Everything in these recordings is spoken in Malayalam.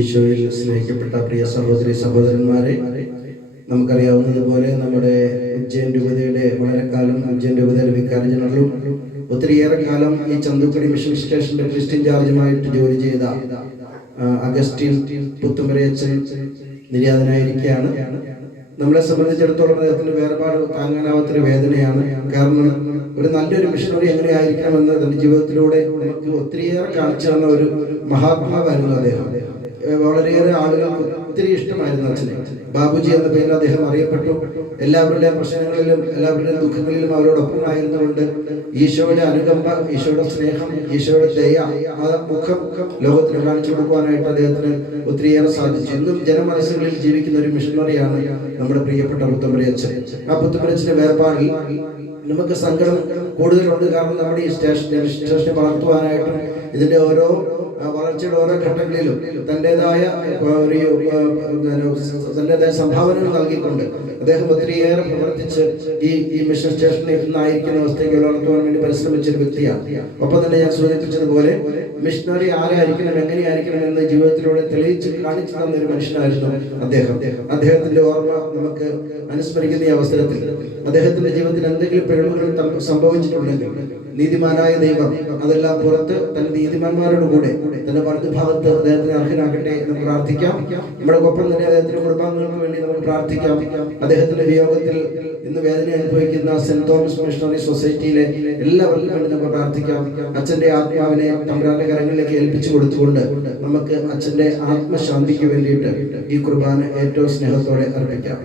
ഈശോയിൽ സ്നേഹിക്കപ്പെട്ട പ്രിയ സഹോദരി സഹോദരന്മാരെ, നമുക്കറിയാവുന്നതുപോലെ നമ്മുടെ ഉജ്ജയിൻ രൂപതയുടെ വളരെ കാലം ഉജ്ജയിൻ രൂപതയുടെ വികാരി ജനറലും ഒത്തിരിയേറെ കാലം ഈ ചന്തുക്കടി മിഷൻ സ്റ്റേഷന്റെ ക്രിസ്ത്യൻ ചാർജുമായിട്ട് ജോലി ചെയ്ത അഗസ്റ്റിൻ പുത്തുമരയച്ചൻ നിര്യാതനായിരിക്കുകയാണ്. നമ്മളെ സംബന്ധിച്ചിടത്തോളം അദ്ദേഹത്തിന് വേർപാട് താങ്ങാനാവാത്തൊരു വേദനയാണ്. കാരണം ഒരു നല്ലൊരു മിഷണറി എങ്ങനെയായിരിക്കണമെന്ന് തന്റെ ജീവിതത്തിലൂടെ നമുക്ക് ഒത്തിരിയേറെ കാണിച്ചു തന്ന ഒരു മഹാത്മാവായിരുന്നു അദ്ദേഹം. വളരെയേറെ ആളുകൾക്ക് ഒത്തിരി ഇഷ്ടമായിരുന്നു അച്ഛനെ. ബാബുജി എന്ന പേരിൽ അദ്ദേഹം അറിയപ്പെട്ടു. എല്ലാവരുടെയും പ്രശ്നങ്ങളിലും എല്ലാവരുടെയും ദുഃഖങ്ങളിലും അവരോടൊപ്പം ആയിരുന്നുകൊണ്ട് ഈശോയുടെ അനുകമ്പ, ഈശോയുടെ സ്നേഹം, ഈശോയുടെ ദയ, ആ മുഖം ലോകത്തിന് കാണിച്ചു കൊടുക്കുവാനായിട്ട് അദ്ദേഹത്തിന് ഒത്തിരിയേറെ സാധിച്ചു. ഇന്നും ജനമനസ്സുകളിൽ ജീവിക്കുന്ന ഒരു മിഷണറിയാണ് നമ്മുടെ പ്രിയപ്പെട്ട പുത്തുമരയച്ചൻ. ആ പുത്തുമരയച്ചന്റെ വേർപാടിൽ നമുക്ക് സങ്കടം കൂടുതലുണ്ട്. കാരണം നമ്മുടെ ഈ സ്റ്റേഷനെ വളർത്തുവാനായിട്ടും ഇതിന്റെ ഓരോ വളർച്ചയുടെ ഓരോ ഘട്ടങ്ങളിലും തൻ്റെതായ സംഭാവനകൾ നൽകിക്കൊണ്ട് അദ്ദേഹം ഒത്തിരിയേറെ പ്രവർത്തിച്ച് ഈ മിഷൻ സ്റ്റേഷനിൽ ഇന്നായിരിക്കുന്ന അവസ്ഥയ്ക്ക് വളർത്തുവാൻ വേണ്ടി പരിശ്രമിച്ചൊരു വ്യക്തിയാണ്. ഒപ്പം തന്നെ ഞാൻ സൂചിപ്പിച്ചതുപോലെ മിഷണറി ആരായിരിക്കണം, എങ്ങനെയായിരിക്കണം എന്ന് ജീവിതത്തിലൂടെ തെളിയിച്ച് കാണിച്ചു തന്ന ഒരു മനുഷ്യനായിരുന്നു അദ്ദേഹം. അദ്ദേഹത്തിന്റെ ഓർമ്മ നമുക്ക് അനുസ്മരിക്കുന്ന ഈ അവസരത്തിൽ അദ്ദേഹത്തിന്റെ ജീവിതത്തിൽ എന്തെങ്കിലും പിഴവുകൾ സംഭവിച്ചിട്ടുണ്ടെങ്കിൽ നീതിമാനായ ദൈവം അതെല്ലാം പുറത്ത് തന്റെ നീതിമാന്മാരോട് കൂടെ തന്റെ വലതുഭാഗത്ത് അദ്ദേഹത്തിന് അർഹനാകട്ടെ എന്ന് പ്രാർത്ഥിക്കാം. നമ്മുടെ ഒപ്പം തന്നെ അദ്ദേഹത്തിന്റെ കുടുംബാംഗങ്ങൾക്ക് വേണ്ടി നമുക്ക് പ്രാർത്ഥിക്കാം. അദ്ദേഹത്തിന്റെ വിയോഗത്തിൽ ഇന്ന് വേദന അനുഭവിക്കുന്ന സെന്റ് തോമസ് മിഷണറി സൊസൈറ്റിയിലെ എല്ലാവർക്കും വേണ്ടി നമുക്ക് പ്രാർത്ഥിക്കാം. അച്ഛന്റെ ആത്മാവിനെ തമ്പുരാന്റെ കരങ്ങളിലേക്ക് ഏൽപ്പിച്ചു കൊടുത്തുകൊണ്ട് നമുക്ക് അച്ഛന്റെ ആത്മശാന്തിക്ക് വേണ്ടിയിട്ട് ഈ കുർബാന ഏറ്റവും സ്നേഹത്തോടെ അർപ്പിക്കാം.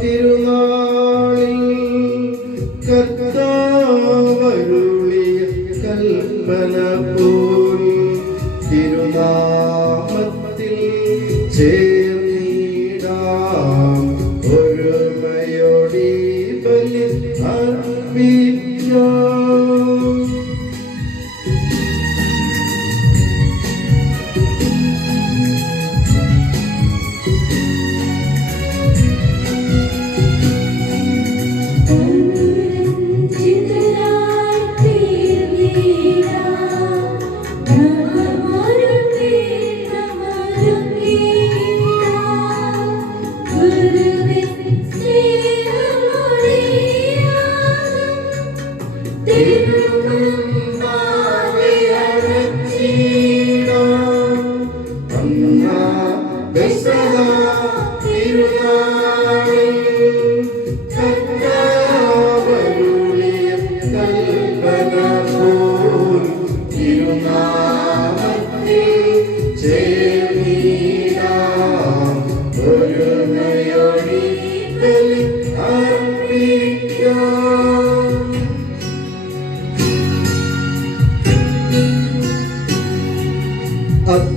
തിരുനാളിൽ കർത്താവരുളിയ കൽപ്പന പോൽ തിരുനാമത്തിൽ ചേർന്നിടാം ഒരുമയോടി ബലി അർപ്പിക്കാം.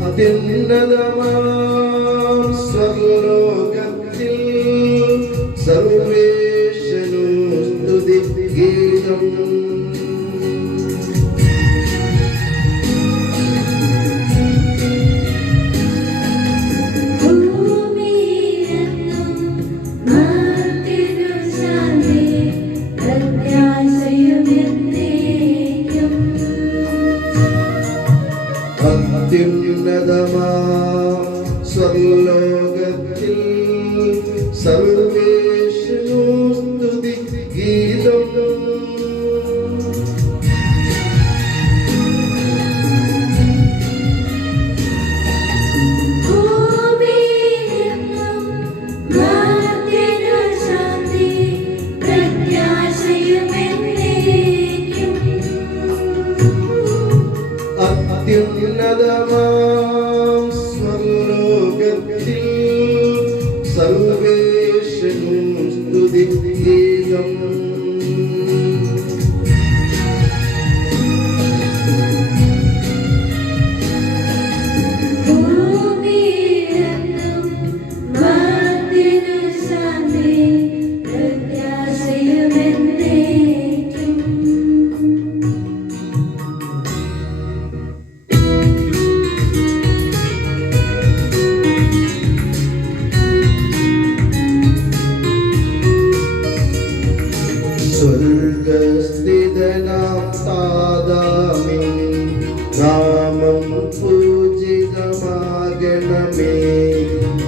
അത്യുന്നതമാം സ്വർലോകത്തിൽ സർവേശ്വരനു സ്തുതി ഗീതം. അത്യുന്നതമാം സ്വർലോകത്തിൽ സർവേശ്വരനു സ്തുതി ഗീതം.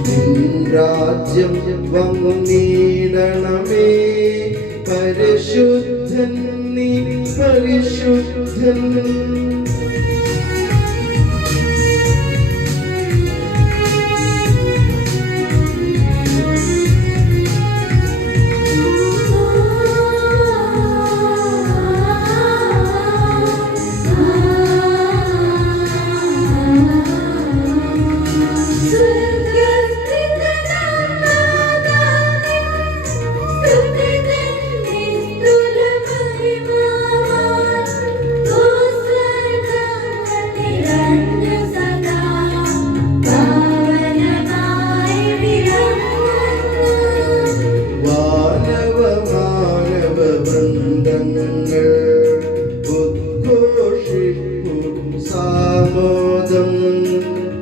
നിൻ രാജ്യം വന്നിടണമേ. പരിശുദ്ധൻ നീ പരിശുദ്ധൻ.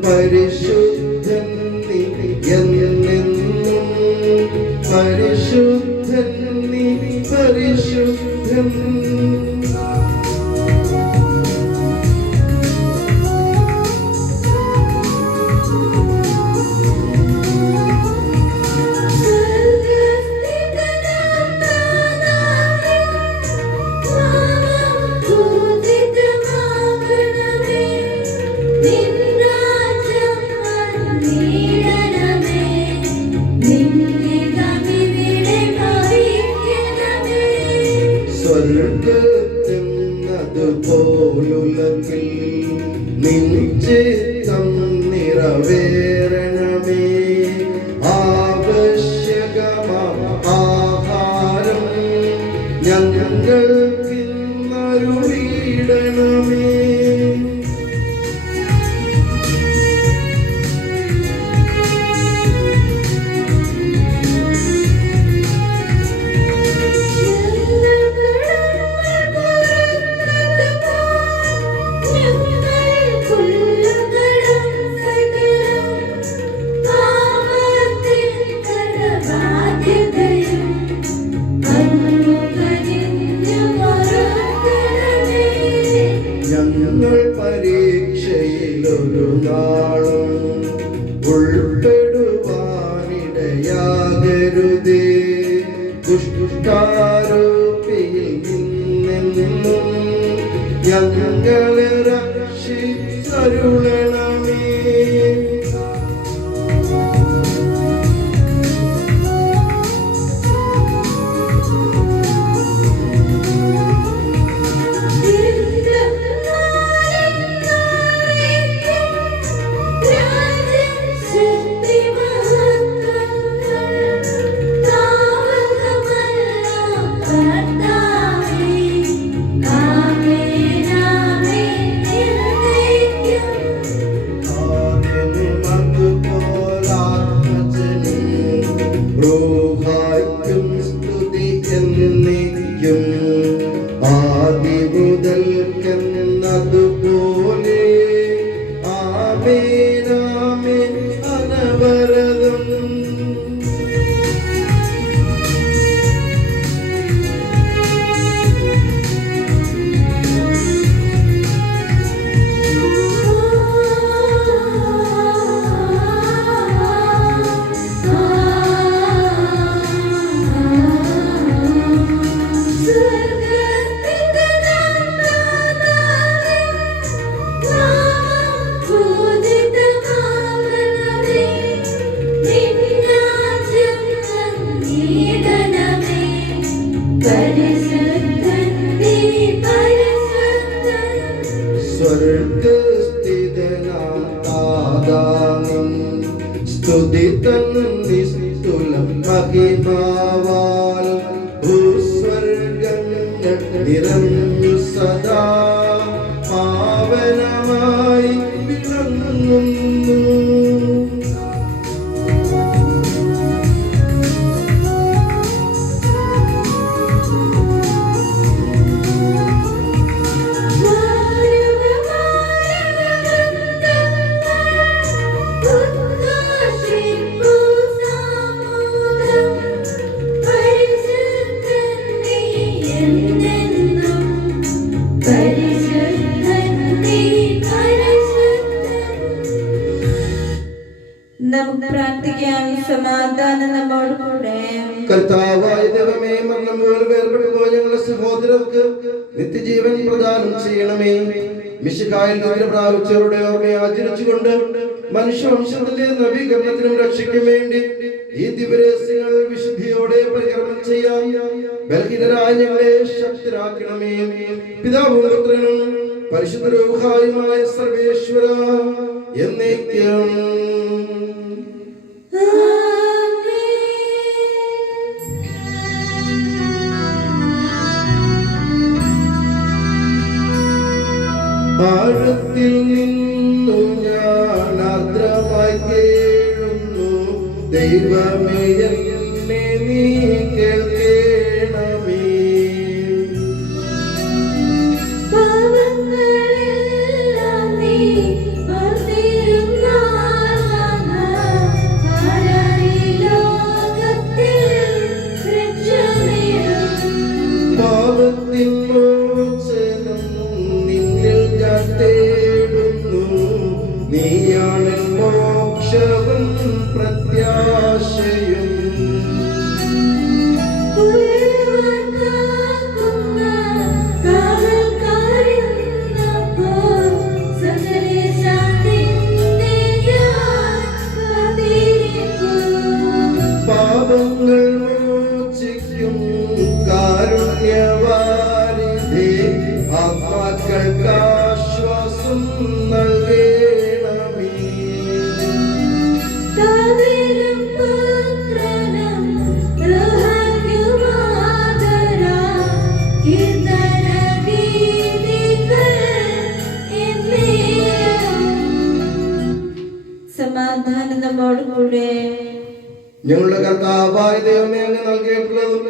പരിശുദ്ധൻ നീ എന്നെന്നും പരിശുദ്ധൻ നീ പരിശുദ്ധൻ. സ്വർഗ്ഗത്തെന്നതുപോലുലകിൽ നിൻ ചിത്തം നിറവേറണമേ. ആവശ്യകമാം ആഹാരം ഞങ്ങൾക്കിന്നരുളിയിടണമേ. ഞങ്ങൾ പരീക്ഷയിലൊരു നാളും ഉൾപ്പെടുവാനിടയാകരുതേ. ദുഷ്ടാരൂപിയിൽ നിന്നെന്നും ഞങ്ങളെ രക്ഷിച്ചരുളണമേ. ആദി മുതൽക്കെന്നതുപോലെ ആമേൻ ആമേൻ അനവരതം. സ്വർഗസ്ഥിതനാം താതാനിൻ സ്തുതിതൻ നിസ്തുലം മഹിമാവാൽ ഭൂസ്വർഗങ്ങൾ നിറഞ്ഞു സദാ പാവനമായി വിളങ്ങുന്നു. നമുക്ക് പ്രാർത്ഥിക്കാം. സമാധാനം നമ്മോട് കൂടെ. കർത്താവായ ദൈവമേ, മരണം പോലെ വേർപെട്ടു പോയ ഞങ്ങളുടെ സഹോദരർക്ക് നിത്യജീവൻ പ്രദാനം ചെയ്യണമേ. മിശിഹായിൽ നിദ്ര പ്രാപിച്ചവരുടെ ഓർമ്മയെ ആചരിച്ചുകൊണ്ട് മനുഷ്യവംശത്തിന്റെ നവീകരണത്തിനും രക്ഷയ്ക്കും വേണ്ടി ഈ ദിവരഹസ്യങ്ങൾ വിശുദ്ധിയോടെ പരികർമ്മം ചെയ്യാൻ ബലഹീനരായ ഞങ്ങളെ ശക്തരാക്കണമേ. പിതാവും പുത്രനും പരിശുദ്ധ രൂഹായുമായ സർവേശ്വര എന്നേക്കും. ആഴത്തിൽ നിന്നു ഞാൻ ആർദ്രമായി കേഴുന്നു, ദൈവമേ എന്നെ നീ കേൾക്കണമേ. പാപത്തിൻ മോചനം നിന്നിൽ ഞാൻ തേടുന്നു, നീയാണ് മോക്ഷവും പ്രത്യാശയും. പാപങ്ങൾ മോചിക്കും കാരുണ്യവാരിധി, ആത്മാക്കൾക്ക് ആശ്വാസം നൽകണമേ. സമാധാനം നമ്മോട് കൂടെ. ഞങ്ങളുടെ കർത്താവായ ദൈവമേ, അങ്ങ് നൽകിയിട്ടുള്ളതും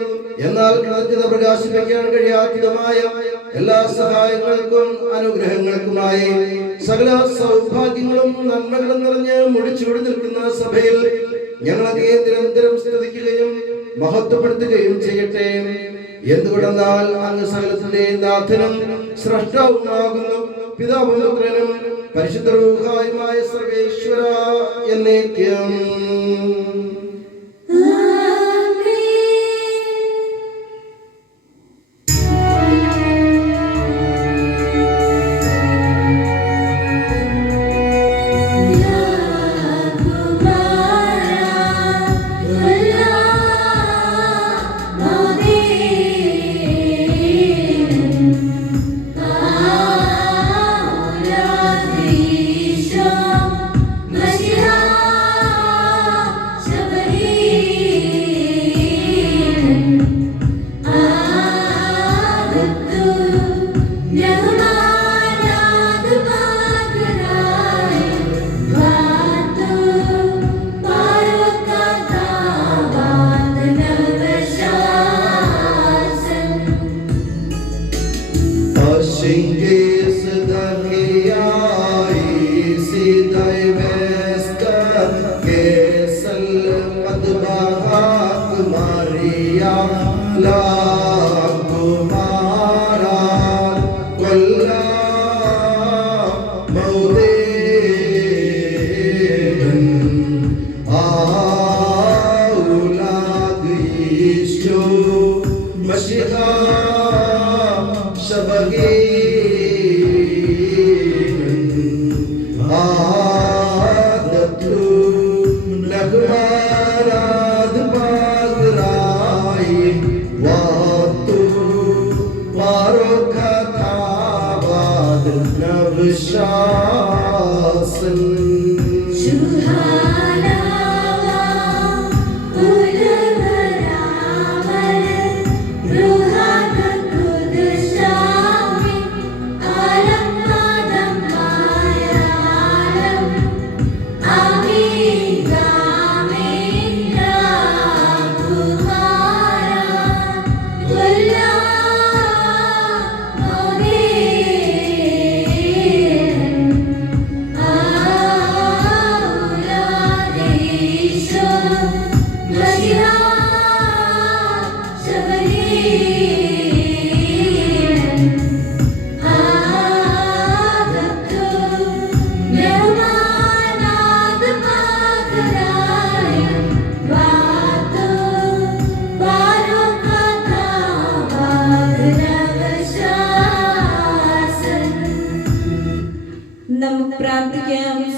എന്നാൽ കൃതജ്ഞത പ്രകാശിപ്പിക്കാൻ കഴിയാത്തതുമായ എല്ലാ സഹായങ്ങൾക്കും അനുഗ്രഹങ്ങൾക്കുമായി സകല സൗഭാഗ്യങ്ങളും നന്മകളും നിറഞ്ഞ് മുടിച്ചൂടി നിൽക്കുന്ന സഭയിൽ ഞങ്ങൾ അങ്ങയെ നിരന്തരം സ്തുതിക്കുകയും മഹത്വപ്പെടുത്തുകയും ചെയ്യട്ടെ. എന്തുകൊണ്ടെന്നാൽ അങ്ങ് സകലത്തിന്റെ നാഥനും സ്രഷ്ടാവുമാകുന്നു. പിതാവും പുത്രനും പരിശുദ്ധ രൂഹായുമായ സർവേശ്വര എന്നേക്കും.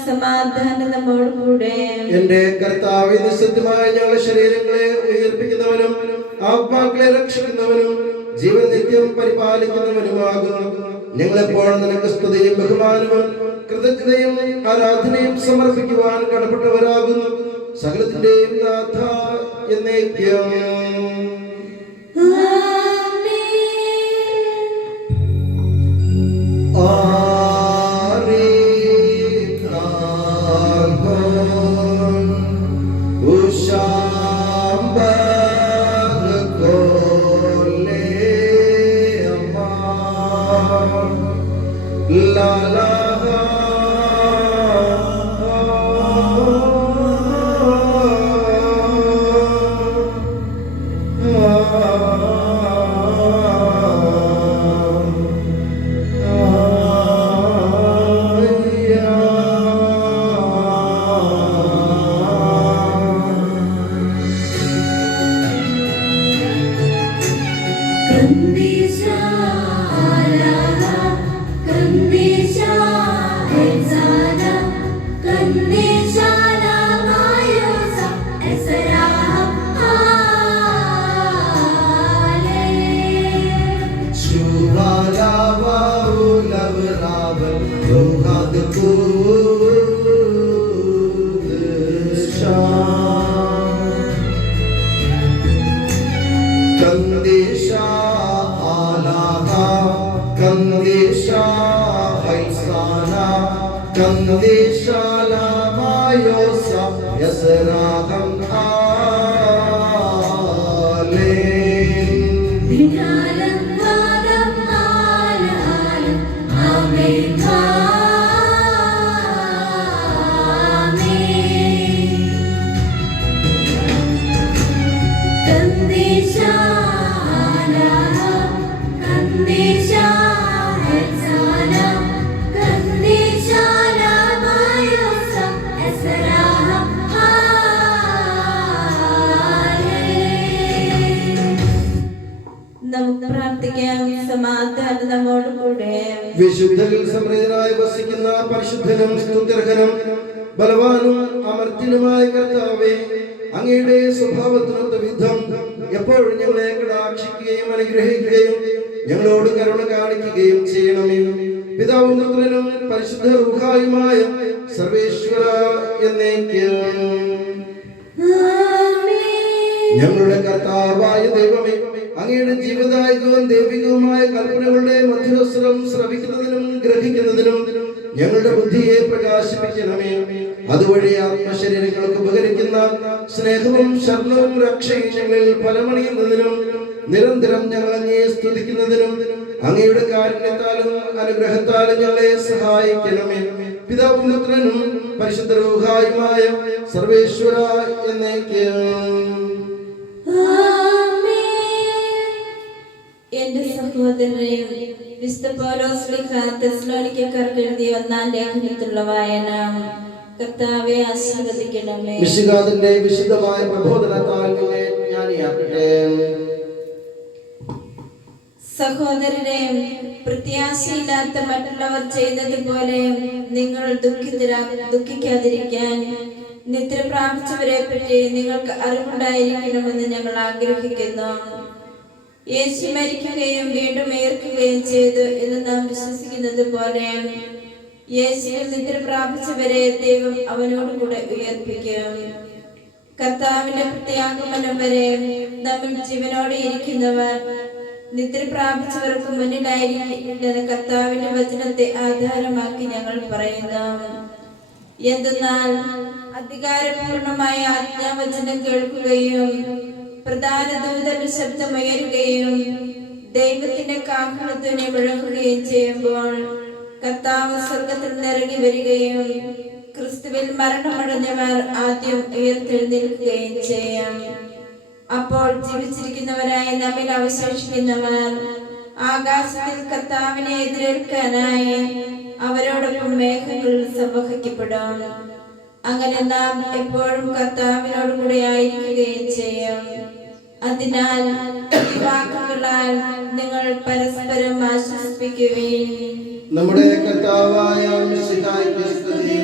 സമാധാനം നമ്മോടുകൂടെ. എന്റെ കർത്താവേ, നിസ്സത്യമായ ഞങ്ങളുടെ ശരീരങ്ങളെ ഉയർപ്പിക്കുന്നവനും ആത്മാക്കളെ രക്ഷിക്കുന്നവനും ജീവൻ നിത്യം പരിപാലിക്കുന്നവനുമാകുന്നു. ഞങ്ങളെപ്പോഴും നിനക്ക് സ്തുതിയും ബഹുമാനവും കൃതജ്ഞതയും ആരാധനയും സമർപ്പിക്കുവാൻ കടപ്പെട്ടവരാകുന്നു. സകലത്തിന്റെയും നാഥ എന്നേക്കും. വിശുദ്ധരിൽ സമൃദ്ധനായി വസിക്കുന്ന പരിശുദ്ധനും സ്തുത്യർഹനും ബലവാനും അമർത്യനുമായ കർത്താവേ, അങ്ങയുടെ സ്വഭാവത്തിനൊത്ത വിധം എപ്പോഴും ഞങ്ങളെ കടാക്ഷിക്കുകയും അനുഗ്രഹിക്കുകയും ഞങ്ങളോട് കരുണ കാണിക്കുകയും ചെയ്യണമേ. പിതാവും പുത്രനും പരിശുദ്ധ റൂഹായുമായ സർവേശ്വര എന്നേക്കും. ഞങ്ങളുടെ കർത്താവായ ദൈവമേ, അങ്ങയുടെ ജീവദായകവും ദൈവികവുമായ കൽപ്പനകളുടെ മധുരസ്വരം ശ്രവിക്കുന്നതിനും ഗ്രഹിക്കുന്നതിനും ഞങ്ങളുടെ ബുദ്ധിയെ പ്രകാശിപ്പിക്കണമേ. അതുവഴി ആത്മശരീരങ്ങൾക്ക് ഉപകരിക്കുന്ന സ്നേഹവും ശരണവും രക്ഷയും ഞങ്ങളിൽ ഫലമണിയുന്നതിനും നിരന്തരം ഞങ്ങൾ അങ്ങയെ സ്തുതിക്കുന്നതിനും അങ്ങയുടെ കാരുണ്യത്താലും അനുഗ്രഹത്താലും ഞങ്ങളെ സഹായിക്കണമേ. പിതാവും പുത്രനും പരിശുദ്ധ റൂഹായുമായ സർവേശ്വര എന്നേക്കും. എന്റെ സഹോദരനെയും വിശുദ്ധ പൗലോസ് തെസ്സലോനിക്കക്കാർക്ക് എഴുതിയ ഒന്നാം ലേഖനത്തിലുള്ള വായന. കർത്താവെ ആശീർവദിക്കണമേ. മിശിഹായുടെ വിശുദ്ധമായ പ്രബോധനത്താൽ നിങ്ങളെ ജ്ഞാനിയാക്കട്ടെ. സഹോദരരെ, പ്രത്യാശയില്ലാത്ത മറ്റുള്ളവർ ചെയ്യുന്നത് പോലെ നിങ്ങൾ ദുഃഖിക്കാതിരിക്കാൻ നിദ്ര പ്രാപിച്ചവരെ പറ്റി നിങ്ങൾക്ക് അറിവുണ്ടായിരിക്കണമെന്ന് ഞങ്ങൾ ആഗ്രഹിക്കുന്നു. യേശു മരിക്കുകയും വീണ്ടും ഉയർക്കുകയും ചെയ്തു എന്ന് നാം വിശ്വസിക്കുന്നത് പോലെ യേശുവിൽ നിദ്ര പ്രാപിച്ചവരെ ദൈവം അവനോട് കൂടെ ഉയർപ്പിക്കും. കർത്താവിന്റെ പ്രത്യാഗമനം വരെ നമ്മിൽ ജീവനോടെ ഇരിക്കുന്നവർ നിദ്ര പ്രാപിച്ചവർക്ക് മുന്നിലായിരിക്കില്ലെന്ന് കർത്താവിന്റെ വചനത്തെ ആധാരമാക്കി ഞങ്ങൾ പറയുന്നു. എന്തെന്നാൽ അധികാരപൂർണമായ ആജ്ഞാവചനം കേൾക്കുകയും പ്രധാന ദൂതന്റെ ശബ്ദമുയരുകയും ദൈവത്തിന്റെ കാഹളത്തിനെ മുഴങ്ങുകയും ചെയ്യുമ്പോൾ കർത്താവ് സ്വർഗത്തിൽ നിറങ്ങി വരികയും ക്രിസ്തുവിൽ മരണമടഞ്ഞവർ ആദ്യം ഉയർത്തെഴുന്നേൽക്കുകയും ചെയ്യും. അപ്പോൾ ജീവിച്ചിരിക്കുന്നവരായി നമ്മിൽ അവശേഷിക്കുന്നവർ ആകാശത്തിൽ കർത്താവിനെ എതിരേൽക്കാനായി അവരോടൊപ്പം മേഘങ്ങളിൽ സംവഹിക്കപ്പെടും. അങ്ങനെ നാം എപ്പോഴും കർത്താവിനോട് കൂടെ ആയിരിക്കുകയും ചെയ്യും. അതിനാൽ ഈ വാക്കുകളാൽ നിങ്ങൾ പരസ്പരം ആശ്വസിപ്പിക്കുകയും നമ്മുടെ കർത്താവായ മിശിഹായ്ക്ക് സ്തുതി.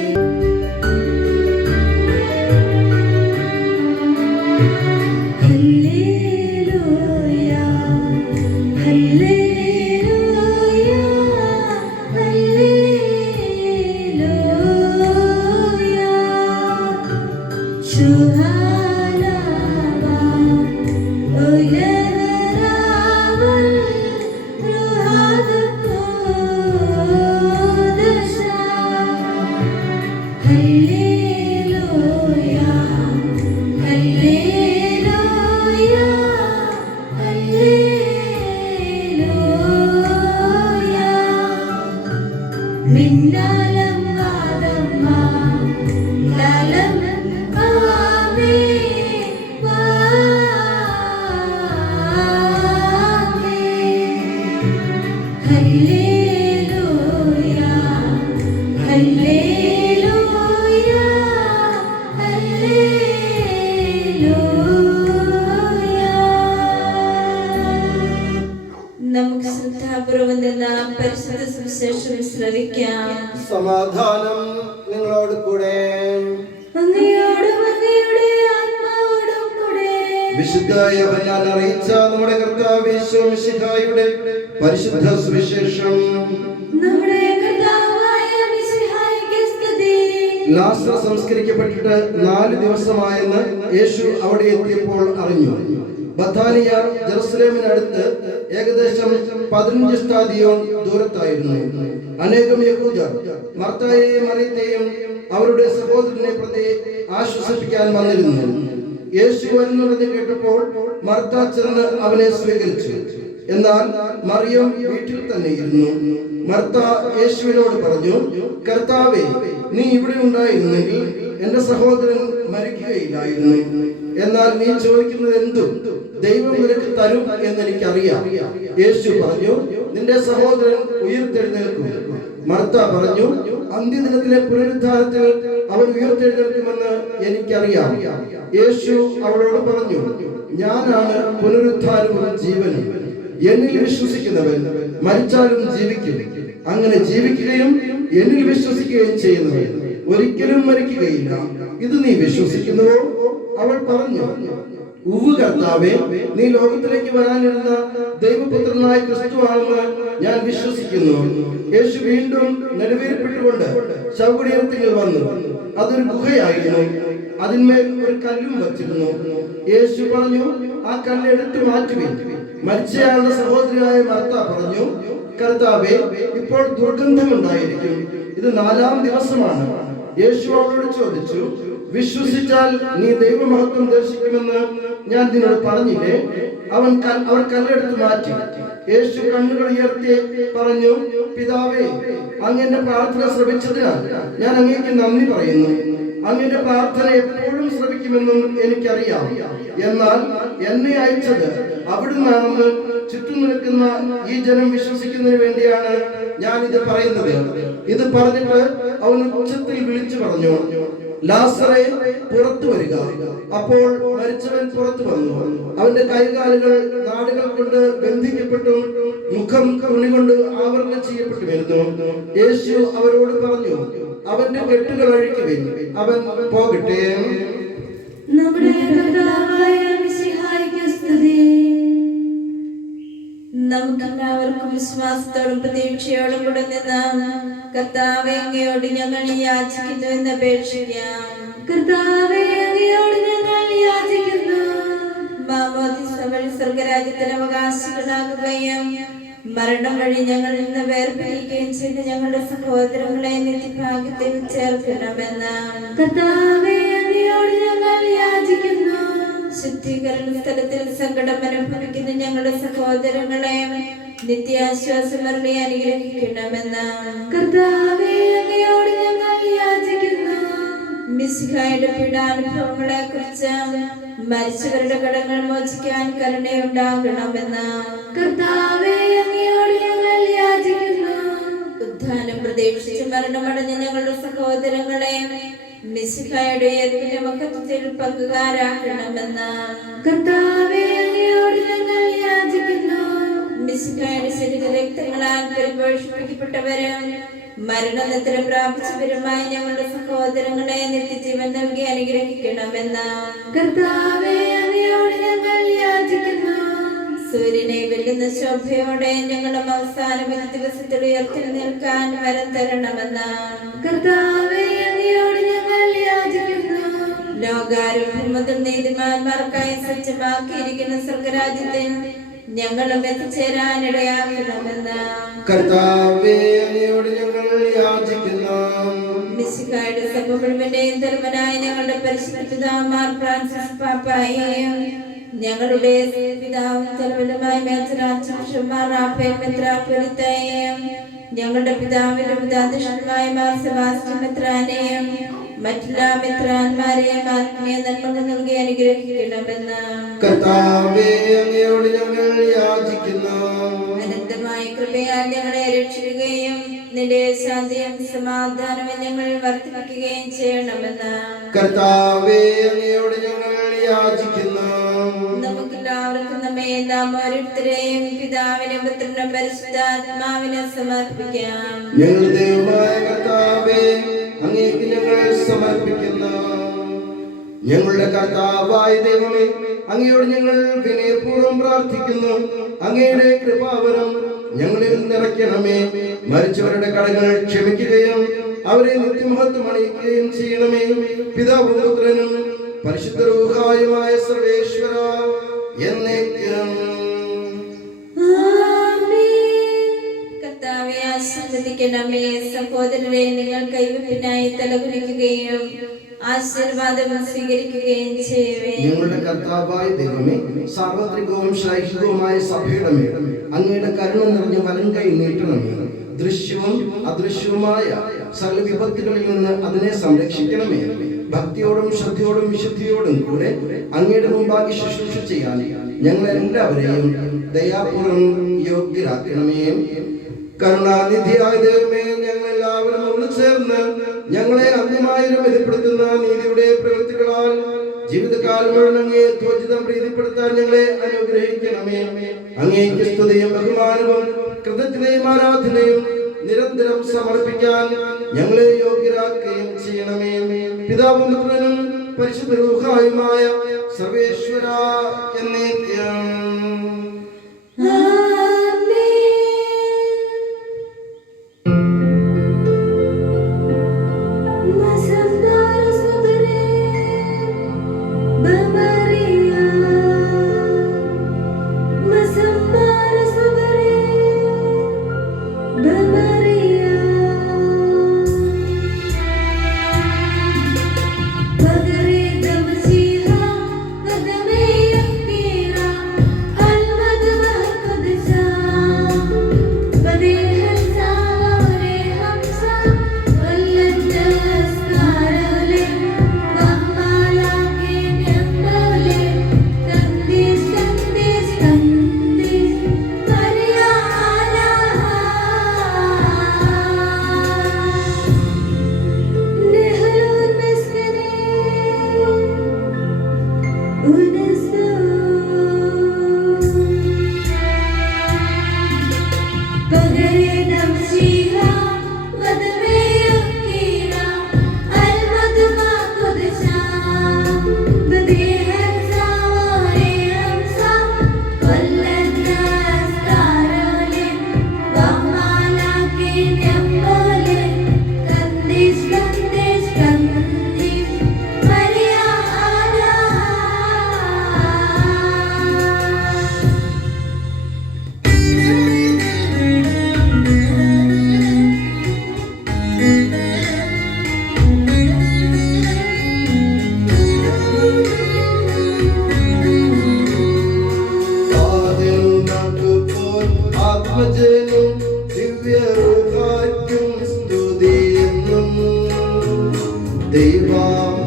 ശ്രവിക്കാം. സമാധാനം നിങ്ങളോട് കൂടെ. അങ്ങയോടും അങ്ങയുടെ ആത്മാവോടും കൂടെ. വിശുദ്ധ യോഹന്നാൻ അറിയിച്ച നമ്മുടെ കർത്താവ് യേശു മിശിഹായുടെ പരിശുദ്ധ സുവിശേഷം. നമ്മുടെ കർത്താവായ മിശിഹായ്ക്ക് സ്തുതി. ലാസർ സംസ്കരിക്കപ്പെട്ടിട്ട് 4 ദിവസമായെന്ന് യേശു അവിടെ എത്തിയപ്പോൾ അറിഞ്ഞു. ബഥാനിയ ജെറുസലേമിനടുത്ത് ഏകദേശം 15 സ്താദിയോൻ ദൂരത്തായിരുന്നു. അനേകം യഹൂദർ മർത്തായെയും മറിയത്തെയും അവരുടെ സഹോദരനെ പ്രതി ആശ്വസിപ്പിക്കാൻ വന്നിരുന്നു. യേശു വരുന്നുണ്ടെന്ന് കേട്ടപ്പോൾ മർത്ത ചെന്ന് അവനെ സ്വീകരിച്ചു. എന്നാൽ മറിയം വീട്ടിൽ തന്നെ ഇരുന്നു. മർത്ത യേശുവിനോട് പറഞ്ഞു, കർത്താവേ, നീ ഇവിടെ ഉണ്ടായിരുന്നെങ്കിൽ എന്റെ സഹോദരൻ മരിക്കുകയില്ലായിരുന്നു. എന്നാൽ നീ ചോദിക്കുന്നത് എന്തും ദൈവം നിനക്ക് തരും എന്നെനിക്കറിയാം. യേശു പറഞ്ഞു, നിന്റെ സഹോദരൻ ഉയർത്തെഴുന്നേൽക്കും. മർത്ത പറഞ്ഞു, അന്ത്യദിനത്തിലെ പുനരുദ്ധാനത്തിൽ അവൻ ഉയർത്തെഴുന്നേൽക്കുമെന്ന് എനിക്കറിയാം. യേശു അവളോട് പറഞ്ഞു, ഞാനാണ് പുനരുദ്ധാനവും ജീവനും. എന്നിൽ വിശ്വസിക്കുന്നവൻ മരിച്ചാലും ജീവിക്കും. അങ്ങനെ ജീവിക്കുകയും എന്നിൽ വിശ്വസിക്കുകയും ചെയ്യുന്നവൻ ഒരിക്കലും മരിക്കുകയില്ല. ഇത് നീ വിശ്വസിക്കുന്നുവോ? അവൾ പറഞ്ഞു, ഉവ്വ് കർത്താവേ, നീ ലോകത്തിലേക്ക് വരാനിരുന്ന ദൈവപുത്രനായ ക്രിസ്തുവാണെന്ന് ഞാൻ വിശ്വസിക്കുന്നു. യേശു വീണ്ടും നെടുവേർപ്പെട്ടുകൊണ്ട് ശവകുടീരത്തിൽ വന്നു. അതൊരു ഗുഹയായിരുന്നു. അതിന്മേൽ ഒരു കല്ലും വച്ചിരുന്നു. യേശു പറഞ്ഞു, ആ കല്ല് എടുത്തു മാറ്റുവിൻ. മരിച്ചയാളുടെ സഹോദരിയായ മർത്ത പറഞ്ഞു, കർത്താവേ, ഇപ്പോൾ ദുർഗന്ധമുണ്ടായിരിക്കും. ഇത് 4-ാം ദിവസമാണ്. യേശു അവളോട് ചോദിച്ചു, വിശ്വസിച്ചാൽ നീ ദൈവമഹത്വം ദർശിക്കുമെന്ന് ഞാൻ നിന്നോട് പറഞ്ഞില്ലേ? അവർ കല്ലെടുത്ത് മാറ്റി. യേശു കണ്ണുകൾ ഉയർത്തി പറഞ്ഞു, പിതാവേ, അങ്ങയുടെ പ്രാർത്ഥന ശ്രവിച്ചതിനാൽ ഞാൻ അങ്ങേക്ക് നന്ദി പറയുന്നു. അങ്ങയുടെ പ്രാർത്ഥന എപ്പോഴും ശ്രവിക്കുമെന്നും എനിക്കറിയാം. എന്നാൽ എന്നെ അയച്ചത് അവിടുന്നാണെന്ന് ചുറ്റും നിൽക്കുന്ന ഈ ജനം വിശ്വസിക്കുന്നതിന് വേണ്ടിയാണ് ഞാൻ ഇത് പറയുന്നത്. ഇത് പറഞ്ഞിട്ട് അവൻ ഉച്ചത്തിൽ വിളിച്ചു പറഞ്ഞു, ലാസറേ, പുറത്തു വരിക. അപ്പോൾ മരിച്ചവൻ പുറത്തു വന്നു. അവന്റെ കൈകാലുകൾ നാടുകൾ കൊണ്ട് ബന്ധിക്കപ്പെട്ടും മുഖം തുണി കൊണ്ട് ആവരണം ചെയ്യപ്പെട്ടുവരുന്നു. യേശു അവരോട് പറഞ്ഞു, അവന്റെ കെട്ടുകൾ അഴിക്കുവിൻ, അവൻ പോകട്ടെ. നമ്മുടെ കർത്താവായ മിശിഹായ്ക്ക് സ്തുതി. നമുക്കെല്ലാവർക്കും വിശ്വാസത്തോടും പ്രതീക്ഷയോടും കൂടെ നിന്ന് കർത്താവേ, അങ്ങയോട് ഞങ്ങൾ യാചിക്കുന്നു എന്ന് അപേക്ഷിക്കാം. കർത്താവേ, അങ്ങയോട് ഞങ്ങൾ യാചിക്കുന്നു. മാമോദിസ വഴി സ്വർഗരാജ്യത്തിന് അവകാശികളാകുകയും മരണം വഴി ഞങ്ങളിൽ നിന്ന് വേർപിരിക്കുകയും ചെയ്ത് ഞങ്ങളുടെ സഹോദരങ്ങളെ നിത്യഭാഗ്യത്തിൽ ചേർക്കണമെന്ന് കർത്താവേ, അങ്ങയോട് ഞങ്ങൾ യാചിക്കുന്നു. ശുദ്ധീകരണ സ്ഥലത്തിൽ സങ്കടം അനുഭവിക്കുന്ന ഞങ്ങളുടെ സഹോദരങ്ങളെ നിത്യാശ്വാസമരുളി അനുഗ്രഹിക്കണമെന്ന് കർത്താവേ, അങ്ങയോട് ഞങ്ങൾ യാചിക്കുന്നു. മിശിഹായുടെ പീഡാനുഭവങ്ങളെ കുറിച്ച് മരിച്ചവരുടെ കടങ്ങൾ മോചിക്കാൻ കരുണയുണ്ടാകണമെന്ന് കർത്താവേ, അങ്ങയോട് ഞങ്ങൾ യാചിക്കുന്നു. ഉദ്ധാനം പ്രതീക്ഷിച്ച് മരണമടഞ്ഞ ഞങ്ങളുടെ സഹോദരങ്ങളെ മിശിഹായുടെ ഉയർപ്പിന്റെ മഹത്വത്തിൽ പങ്കുകാരാക്കണമെന്ന് കർത്താവേ, അങ്ങയോട് ഞങ്ങൾ യാചിക്കുന്നു. മിശിഹായുടെ ശരീരരക്തങ്ങളാൽ പരിപോഷിപ്പിക്കപ്പെട്ടവരും മരണനിദ്രം പ്രാപിച്ചവരുമായി ഞങ്ങളുടെ സഹോദരങ്ങളെ നിത്യജീവൻ നൽകി അനുഗ്രഹിക്കണമെന്ന് കർത്താവേ, അങ്ങയോട് ഞങ്ങൾ യാചിക്കുന്നു. സൂര്യനെ വെല്ലുന്ന ശോഭയോടെ ഞങ്ങളുടെ അവസാന ദിവസത്തിൽ ഉയർത്തി നിൽക്കാൻ വരം തരണമെന്ന് കർത്താവേ, അങ്ങയോട് ഞങ്ങൾ യാചിക്കുന്നു. ലോകാരംഭം മുതൽ നീതിമാന്മാർക്കായി സജ്ജമാക്കിയിരിക്കുന്ന സ്വർഗരാജ്യത്തിൽ ഞങ്ങളും എത്തിച്ചേരാൻ ഇടയാക്കണമെന്ന് കർത്താവേ, അങ്ങയോട് ഞങ്ങൾ യാചിക്കുന്നു. മിശിഹായുടെ സഭ മുഴുവന്റെയും ധർമ്മനായ ഞങ്ങളുടെ പരിശുദ്ധ പിതാമാർ ഫ്രാൻസിസ് പാപ്പായെയും ഞങ്ങളുടെ പിതാവും തലവനുമായ മേൽച്ചരാക്ഷന്മാർ റാഫേൽ മെത്രാപ്പൊലീത്തയെയും ഞങ്ങളുടെ പിതാവിന്റെ പിതാധ്യക്ഷന്മാരായ മാർ സെബാസ്റ്റ്യൻ മെത്രാനെയും മറ്റെല്ലാ മെത്രാന്മാരെയും ആത്മീയ നന്മകൾ നൽകി അനുഗ്രഹിക്കണമെന്ന് കർത്താവേ, അങ്ങയോട് ഞങ്ങൾ യാചിക്കുന്നു. അനന്തമായ കൃപയാൽ ഞങ്ങളെ രക്ഷിക്കുകയും നിന്റെ ശാന്തിയും സമാധാനവും ഞങ്ങൾ വർദ്ധിപ്പിക്കുകയും ചെയ്യണമെന്ന് കർത്താവേ, അങ്ങയോട് ഞങ്ങൾ യാചിക്കുന്നു. നമുക്കെല്ലാവർക്കും നമ്മെ നാം ഓരോരുത്തരെയും പിതാവിനും പുത്രനും പരിശുദ്ധാത്മാവിനെ സമർപ്പിക്കാം. ഞങ്ങളുടെ ദൈവമായ കർത്താവേ, അങ്ങേക്ക് ഞങ്ങൾ സമർപ്പിക്കുന്നു. ഞങ്ങളുടെ കർത്താവായ ദൈവമേ, അങ്ങയോട് ഞങ്ങൾ വിനയപൂർവ്വം പ്രാർത്ഥിക്കുന്നു. അങ്ങയുടെ കൃപാവരം ഞങ്ങളിൽ നിറയ്ക്കണമേ. മരിച്ചവരുടെ കടങ്ങൾ ക്ഷമിക്കുകയും അവരെ നിത്യമഹത്വം അണിയിക്കുകയും ചെയ്യണമേ. പിതാവും പുത്രനും പരിശുദ്ധ റൂഹായുമായ സർവേശ്വര എന്നേക്കും. കർത്താവെ ആശീർവദിക്കണമേ. സഹോദരരെ, നിങ്ങൾ കൈവപ്പിനായി തലകുലിക്കുകയും ആശീർവാദം സ്വീകരിക്കുകയും ചെയ്യുവേ. ഞങ്ങളുടെ കർത്താവായ ദൈവമേ, സാർവത്രികവും ശൈഹികവുമായ സഭയുടെ മേൽ അങ്ങയുടെ കരുണ നിറഞ്ഞ വലം കൈ നീട്ടണമേ. ദൃശ്യവും അദൃശ്യവുമായ സകല വിപത്തുകളിൽ നിന്ന് അതിനെ സംരക്ഷിക്കണമേ. ഭക്തിയോടും ശ്രദ്ധയോടും വിശുദ്ധിയോടും കൂടെ അങ്ങയുടെ മുമ്പാകെ ശുശ്രൂഷ ചെയ്യാൻ ഞങ്ങളെല്ലാവരെയും ദയാപൂർവം യോഗ്യരാക്കണമേ. കരുണാനിധിയായ ദൈവമേ, ഞങ്ങളെല്ലാവരും ഒന്ന് ചേർന്ന് ഞങ്ങളെ അന്യമായും എതിർപ്പെടുത്തുന്ന നീതിയുടെ പ്രവൃത്തികളാൽ ജീവിതകാലം മുഴുവൻ അങ്ങേ ത്വജിതം പ്രീതിപ്പെടുത്താൻ ഞങ്ങളെ അനുഗ്രഹിക്കണമേ. അങ്ങേക്ക് സ്തുതിയും ബഹുമാനവും കൃതജ്ഞതയും ആരാധനയും നിരന്തരം സമർപ്പിക്കാൻ ഞങ്ങളെ യോഗ്യരാക്കുകയും ചെയ്യണമേ. പിതാവും പുത്രനും പരിശുദ്ധ റൂഹായുമായ സർവേശ്വര എന്നേക്കും.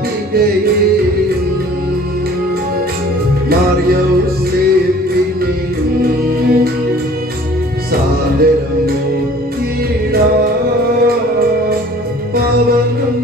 ദൈവാംബികയെയും മാർയൗസേപ്പിനെയും സാദരം പവനം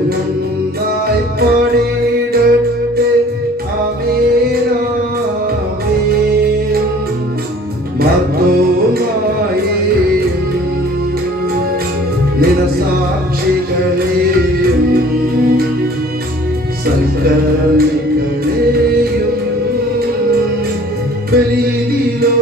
സർവരുമുണ്ടായി പാടിയിടട്ടെ ആമേൻ ആമേൻ. മർദ്ദോമായേയും നിനസാക്ഷികളെയും സൽക്കർമ്മികളെയും ബലിയിലോ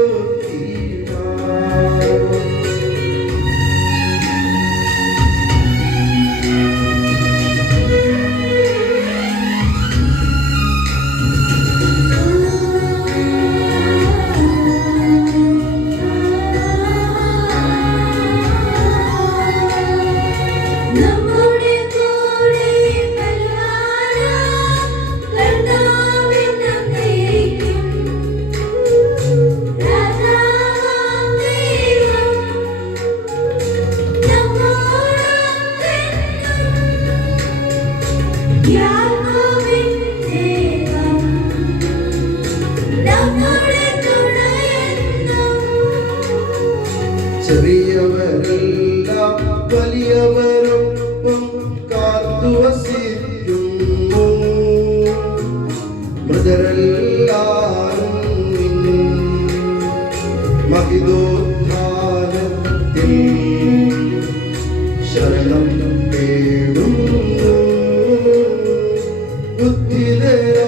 ശരണം തേടുന്നു ബുദ്ധിതരായിടുവാൻ.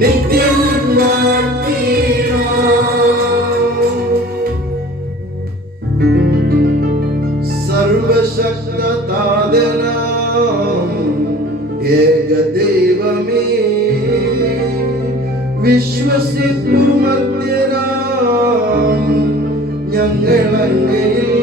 നിത്യം സർവശക്തതാതനാം ഏകദൈവമേ വിശ്വസിപ്പുമർത്യരാം ഞങ്ങളങ്ങയിൽ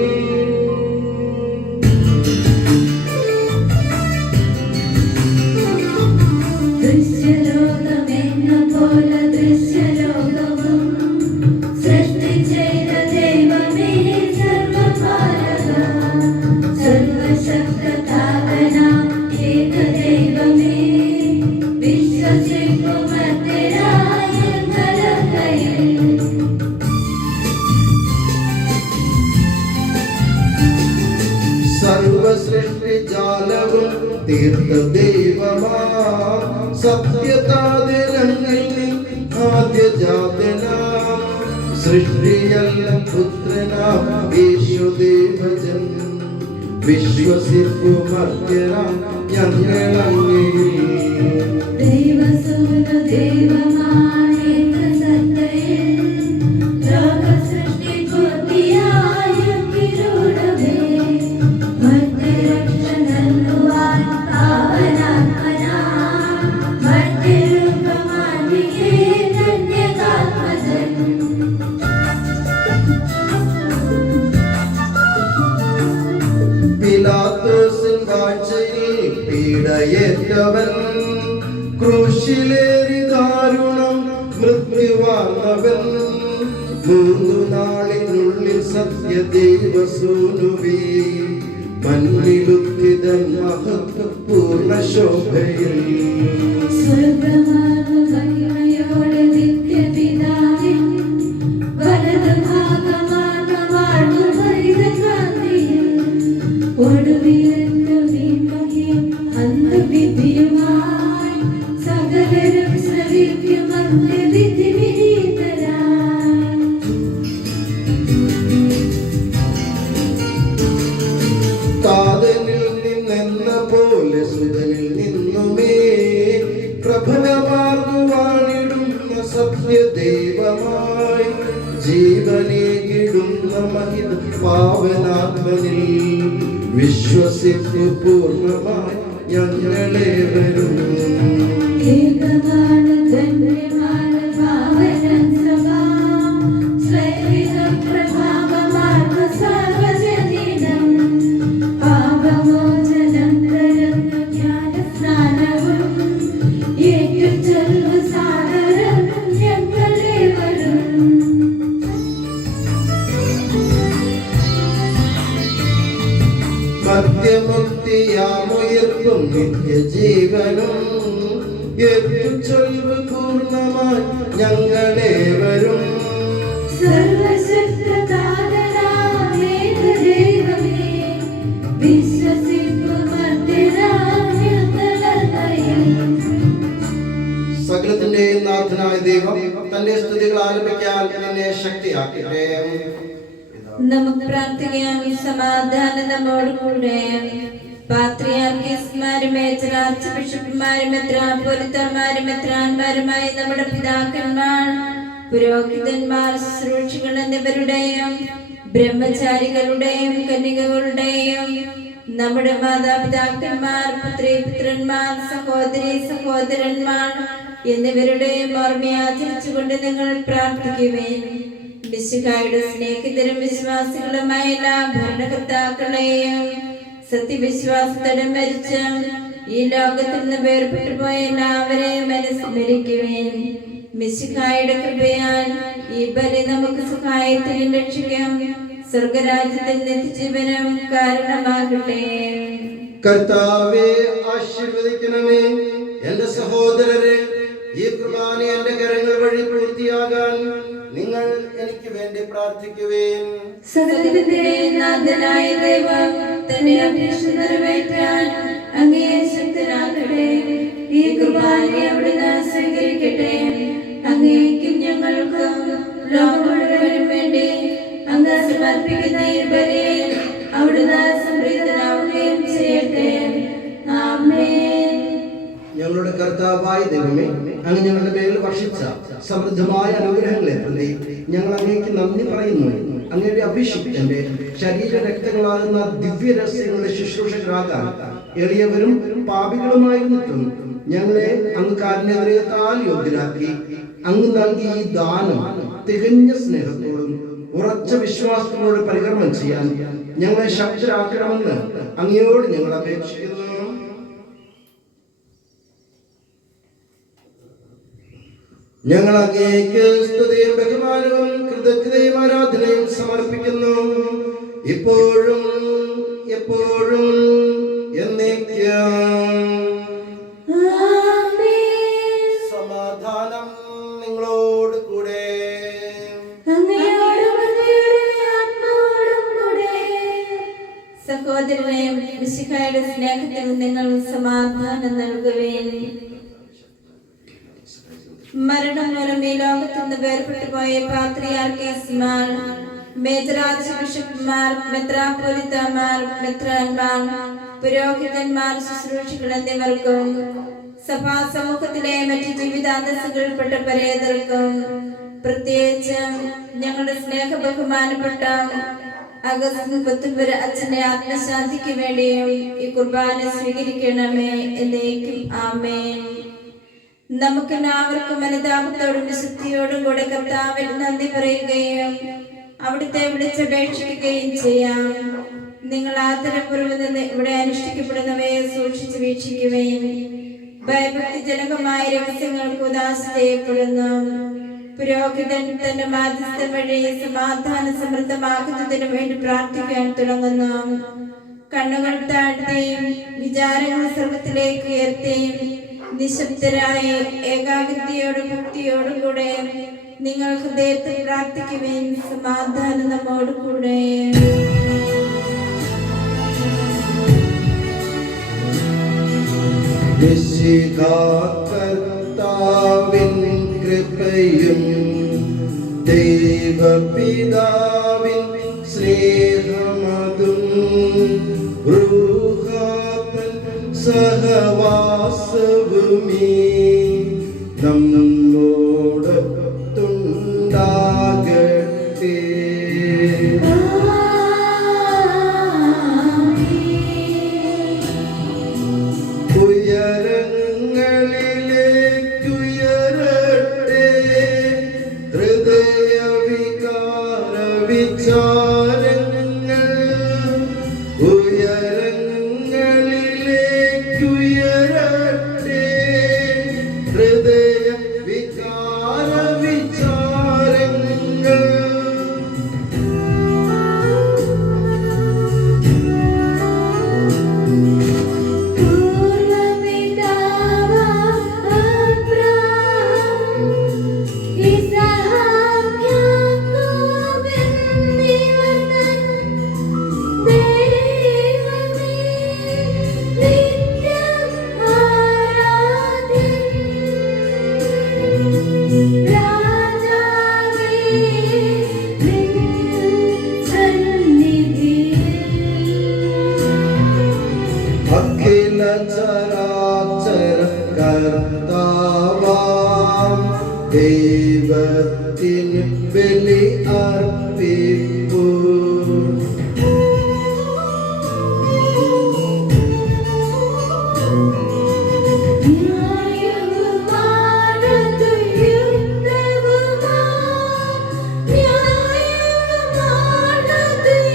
സർവസൃഷ്ടിജാലവും തീർത്ത ദൈവമാ സത്യതാതരങ്ങളിൽ ആദ്യജാതനാം സൃഷ്ടിയെല്ലാം പുത്രനാം യേശുദേവജൻ വിശ്വസിപ്പുമർത്യരാം ഞങ്ങളങ്ങയിൽ പിലാത്തോസിൻ വാഴ്ചയിൽ പീഡയേറ്റവൻ ക്രൂശിലേറി ദാരുണം മൃത്യുവാർന്നവൻ 3 നാളിനുള്ളിൽ സത്യദൈവസൂനുവേ മണ്ണിലുത്തിതൻ മഹത്വപൂർണ്ണ ശോഭയിൽ താതനിൽ നിന്നെന്ന പോലെ സുതനിൽ നിന്നുമേ പ്രഭലമാർന്നു വാണിടുന്ന സത്യദൈവമായി ജീവനേകിടുന്ന മഹിത പാവനാത്മനിൽ വിശ്വസിപ്പ് പൂർണ്ണമായി ഞങ്ങളേവരും മധ്യമുക്തിയാമുയർത്തും നിത്യജീവനും ഏറ്റുചൊൽവ് പൂർണ്ണമായി ഞങ്ങളേവരും സകലത്തിന്റെ നാഥനായ ദൈവം തന്റെ സ്തുതികൾ ആലപിക്കാൻ എന്നെ ശക്തിയാക്കട്ടെ. നമുക്ക് പ്രാർത്ഥിക്കാം. സമാധാനം നമ്മോട് കൂടെ. പാത്രിയാർക്കീസ്മാരും ആർച്ച് ബിഷപ്പുമാരും മെത്രാപ്പൊലീത്തമാരും മെത്രാന്മാരുമായി നമ്മുടെ പിതാക്കന്മാർ, പുരോഹിതന്മാർ, ശുശ്രൂഷികൾ എന്നിവരുടെയും ബ്രഹ്മചാരികളുടെയും കന്യകകളുടെയും നമ്മുടെ മാതാപിതാക്കന്മാർ, പുത്രീപുത്രന്മാർ, സഹോദരി സഹോദരന്മാർ എന്നിവരുടെയും ഓർമ്മയാചരിച്ചുകൊണ്ട് നിങ്ങൾ പ്രാർത്ഥിക്കുവേ. മിശിഹായുടെ സ്നേഹിതരും വിശ്വാസികളുമായ എല്ലാ ഭരണകർത്താക്കളെയും സത്യവിശ്വാസത്തോടെ മരിച്ച ഈ ലോകത്തിൽ നിന്ന് വേർപെട്ടു പോയ എല്ലാവരെയും അനുസ്മരിക്കുവേൻ. മിശിഹായുടെ കൃപയാൽ ഈ ബലി നമുക്ക് സഹായത്തിനും രക്ഷിക്കാം സ്വർഗരാജ്യത്തിൽ നിത്യജീവനം കാരണമാകട്ടെ. കർത്താവേ, ആശീർവദിക്കണമേ. എന്റെ സഹോദരരെ, ഈ കുർബാന എന്റെ കരങ്ങൾ വഴി പൂർത്തിയാകാൻ നിങ്ങൾ എനിക്ക് വേണ്ടി പ്രാർത്ഥിക്കുവേൻ. സകലത്തിന്റെ നാഥനായ ദൈവം തന്റെ അപേക്ഷ നിറവേറ്റാൻ അങ്ങയെ ശക്തനാക്കട്ടെ. ഈ കുർബാന അവിടുന്ന് സ്വീകരിക്കട്ടെ. അങ്ങേക്കും ഞങ്ങൾക്കും ലോകം മുഴുവനും വേണ്ടി അങ്ങ് സമർപ്പിക്കുന്ന ഈ ബലിയിൽ അവിടുന്ന് സംപ്രീതനാവുകയും ചെയ്യട്ടെ. ആമേൻ. ഞങ്ങളുടെ കർത്താവായ ദൈവമേ, അങ്ങ് ഞങ്ങളുടെ മേൽ വർഷിച്ച സമൃദ്ധമായ അനുഗ്രഹങ്ങളെ പ്രതി ഞങ്ങൾ അങ്ങേക്ക് നന്ദി പറയുന്നു. അങ്ങയുടെ അഭിഷിക്തന്റെ ശരീര രക്തങ്ങളാകുന്ന ദിവ്യരഹസ്യങ്ങളുടെ ശുശ്രൂഷകരാകാൻ എളിയവരും പാപികളുമായിരുന്നിട്ടും ഞങ്ങളെ അങ്ങ് കാരുണ്യത്താൽ യോഗ്യരാക്കി. അങ്ങ് നൽകിയ ഈ ദാനം തികഞ്ഞ സ്നേഹത്തോടും ഉറച്ച വിശ്വാസത്തോടും പരികർമ്മം ചെയ്യാൻ ഞങ്ങളെ ശക്തരാക്കണമെന്ന് അങ്ങയോട് ഞങ്ങൾ അപേക്ഷിക്കുന്നു. ഞങ്ങൾ അങ്ങേക്ക് സ്തുതിയും ബഹുമാനവും കൃതജ്ഞതയും ആരാധനയും സമർപ്പിക്കുന്നു, ഇപ്പോഴും എപ്പോഴും എന്നേക്കും. സമാധാനം നിങ്ങളോട് കൂടെ. സഹോദരനെ, മിശിഹായുടെ സ്നേഹത്തിൽ നിങ്ങൾ സമാധാനം നൽകുവേൻ. മരണം മൂലം ഈ ലോകത്തു നിന്ന് വേർപെട്ടു പോയ പാത്രിയാർക്കീസുമാർ, മേജറാർച്ച് ബിഷപ്പുമാർ, മെത്രാപ്പൊലീത്തമാർ, മെത്രാൻമാർ, പുരോഹിതന്മാർ, ശുശ്രൂഷികൾ എന്നിവർക്കും സഭാ സമൂഹത്തിലെ മറ്റ് ജീവിതാന്തസ്സുകൾപ്പെട്ട പരേതർക്കും, പ്രത്യേകിച്ച് ഞങ്ങളുടെ സ്നേഹ ബഹുമാനപ്പെട്ട അഗസ്റ്റിൻ പുത്തൻപുര അച്ഛന്റെ ആത്മശാന്തിക്ക് വേണ്ടിയും ഈ കുർബാന സ്വീകരിക്കണമേ എന്നേക്കും. ആമേൻ. നമുക്കെല്ലാവർക്കും അനുതാപത്തോടും വിശുദ്ധിയോടും കൂടെ കർത്താവിൽ നന്ദി പറയുകയും അവിടുത്തെ വിളിച്ചപേക്ഷിക്കുകയും ചെയ്യാം. നിങ്ങൾ ആദരപൂർവ്വം നിന്ന് ഇവിടെ അനുഷ്ഠിക്കപ്പെടുന്നവയെ സൂക്ഷിച്ചു വീക്ഷിക്കുകയും ഭയഭക്തിജനകമായ രഹസ്യങ്ങൾക്ക് ഉദാസ ചെയ്യപ്പെടുന്നു. പുരോഹിതൻ തന്റെ മാധ്യസ്ഥം വഴി സമാധാന സമൃദ്ധമാക്കുന്നതിനു വേണ്ടി പ്രാർത്ഥിക്കാൻ തുടങ്ങുന്നു. കണ്ണുകൾ താഴ്ത്തിയും വിചാരങ്ങൾ സ്വർഗത്തിലേക്ക് ഉയർത്തിയും നിശബ്ദരായി ഏകാഗ്രതയോടും ഭക്തിയോടും കൂടെ നിങ്ങൾ ഹൃദയത്തിൽ പ്രാർത്ഥിക്കുവേൻ. സമാധാനം നമ്മോട് കൂടെ. കർത്താവിൻ കൃപയും ദൈവപിതാവിൻ സ്നേഹമതും റൂഹാതൻ സഹവാസവുമീ നമ്മോടൊത്തുണ്ടാകട്ടെ. ഉയരങ്ങളിലേക്കുയരട്ടെ ഹൃദയവികാര വിചാരങ്ങൾ, ഉയരങ്ങളിലേക്കുയരട്ടെ ഹൃദയ വികാര വിചാരങ്ങൾ. അഖില ചരാചര കർത്താവാം ദൈവത്തിന് ബലി അർപ്പിപ്പൂ. ന്യായവുമാണത്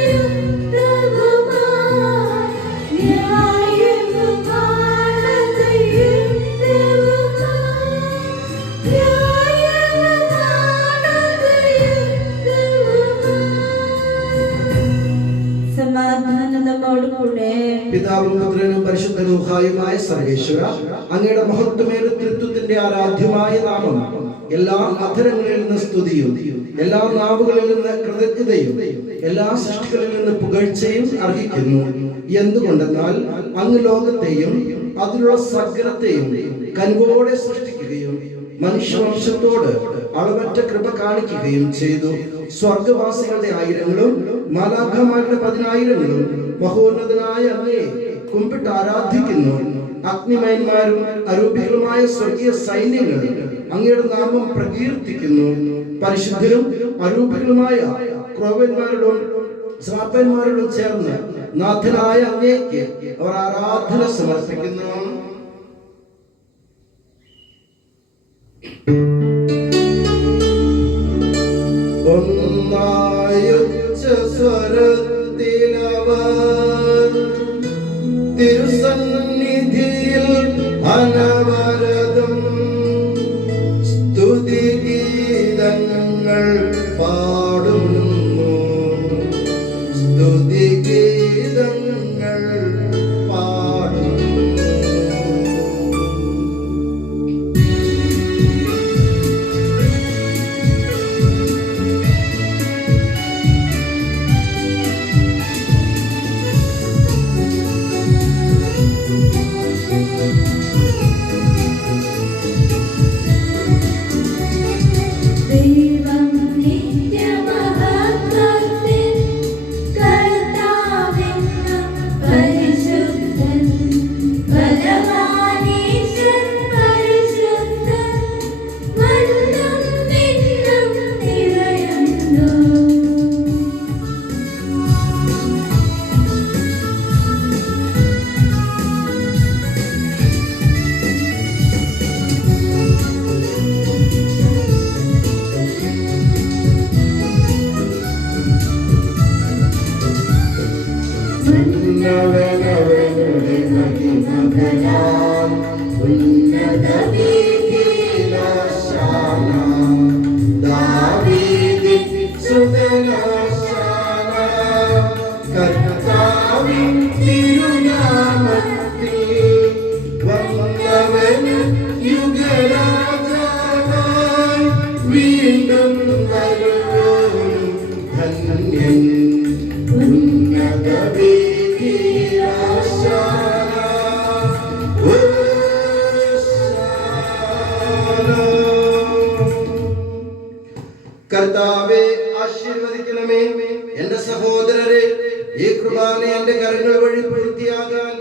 യുക്തവുമാ, ന്യായവുമാണത് പിതാവും പുത്രനും പരിശുദ്ധ റൂഹായുമായ സർവേശ്വര, അങ്ങയുടെ മഹത്വമേറിയ തൃത്വത്തിന്റെ ആരാധ്യമായ നാമം എല്ലാ അധരങ്ങളിൽ നിന്ന് സ്തുതിയും എല്ലാ നാവുകളിൽ നിന്ന് കൃതജ്ഞതയും എല്ലാ സൃഷ്ടികളിൽ നിന്ന് പുകഴ്ചയും അർഹിക്കുന്നു. എന്തുകൊണ്ടെന്നാൽ അങ്ങ് ലോകത്തെയും അതിലുള്ള സകലത്തെയും കനിവോടെ സൃഷ്ടിക്കുകയും മനുഷ്യവംശത്തോട് അളവറ്റ കൃപ കാണിക്കുകയും ചെയ്തു. സ്വർഗവാസികളുടെ ആയിരങ്ങളും മാലാഖമാരുടെ 10,000ങ്ങളും മഹോന്നതനായ അങ്ങയെ കുമ്പിട്ട് ആരാധിക്കുന്നു. അഗ്നിമയന്മാരും അരൂപികളുമായ സ്വർഗീയ സൈന്യങ്ങൾ അങ്ങയുടെ നാമം പ്രകീർത്തിക്കുന്നു. പരിശുദ്ധരും അരൂപികളുമായ ക്രോവന്മാരോടും ശ്രാപ്പന്മാരോടും ചേർന്ന് നാഥനായ അങ്ങേക്ക് അവർ ആരാധന സമർപ്പിക്കുന്നു. സ്വരത്തിലവർ തിരുസന്നിധിയിൽ അനവരതം സ്തുതിഗീതങ്ങൾ പാടുന്നു. സ്തുതിഗീതങ്ങൾ പാടുന്നു. കർത്താവേ, ആശീർവദിക്കണമേ. എന്റെ സഹോദരരെ, ഈ കുർബാന എന്റെ കരങ്ങൾ വഴി പൂർത്തിയാകാൻ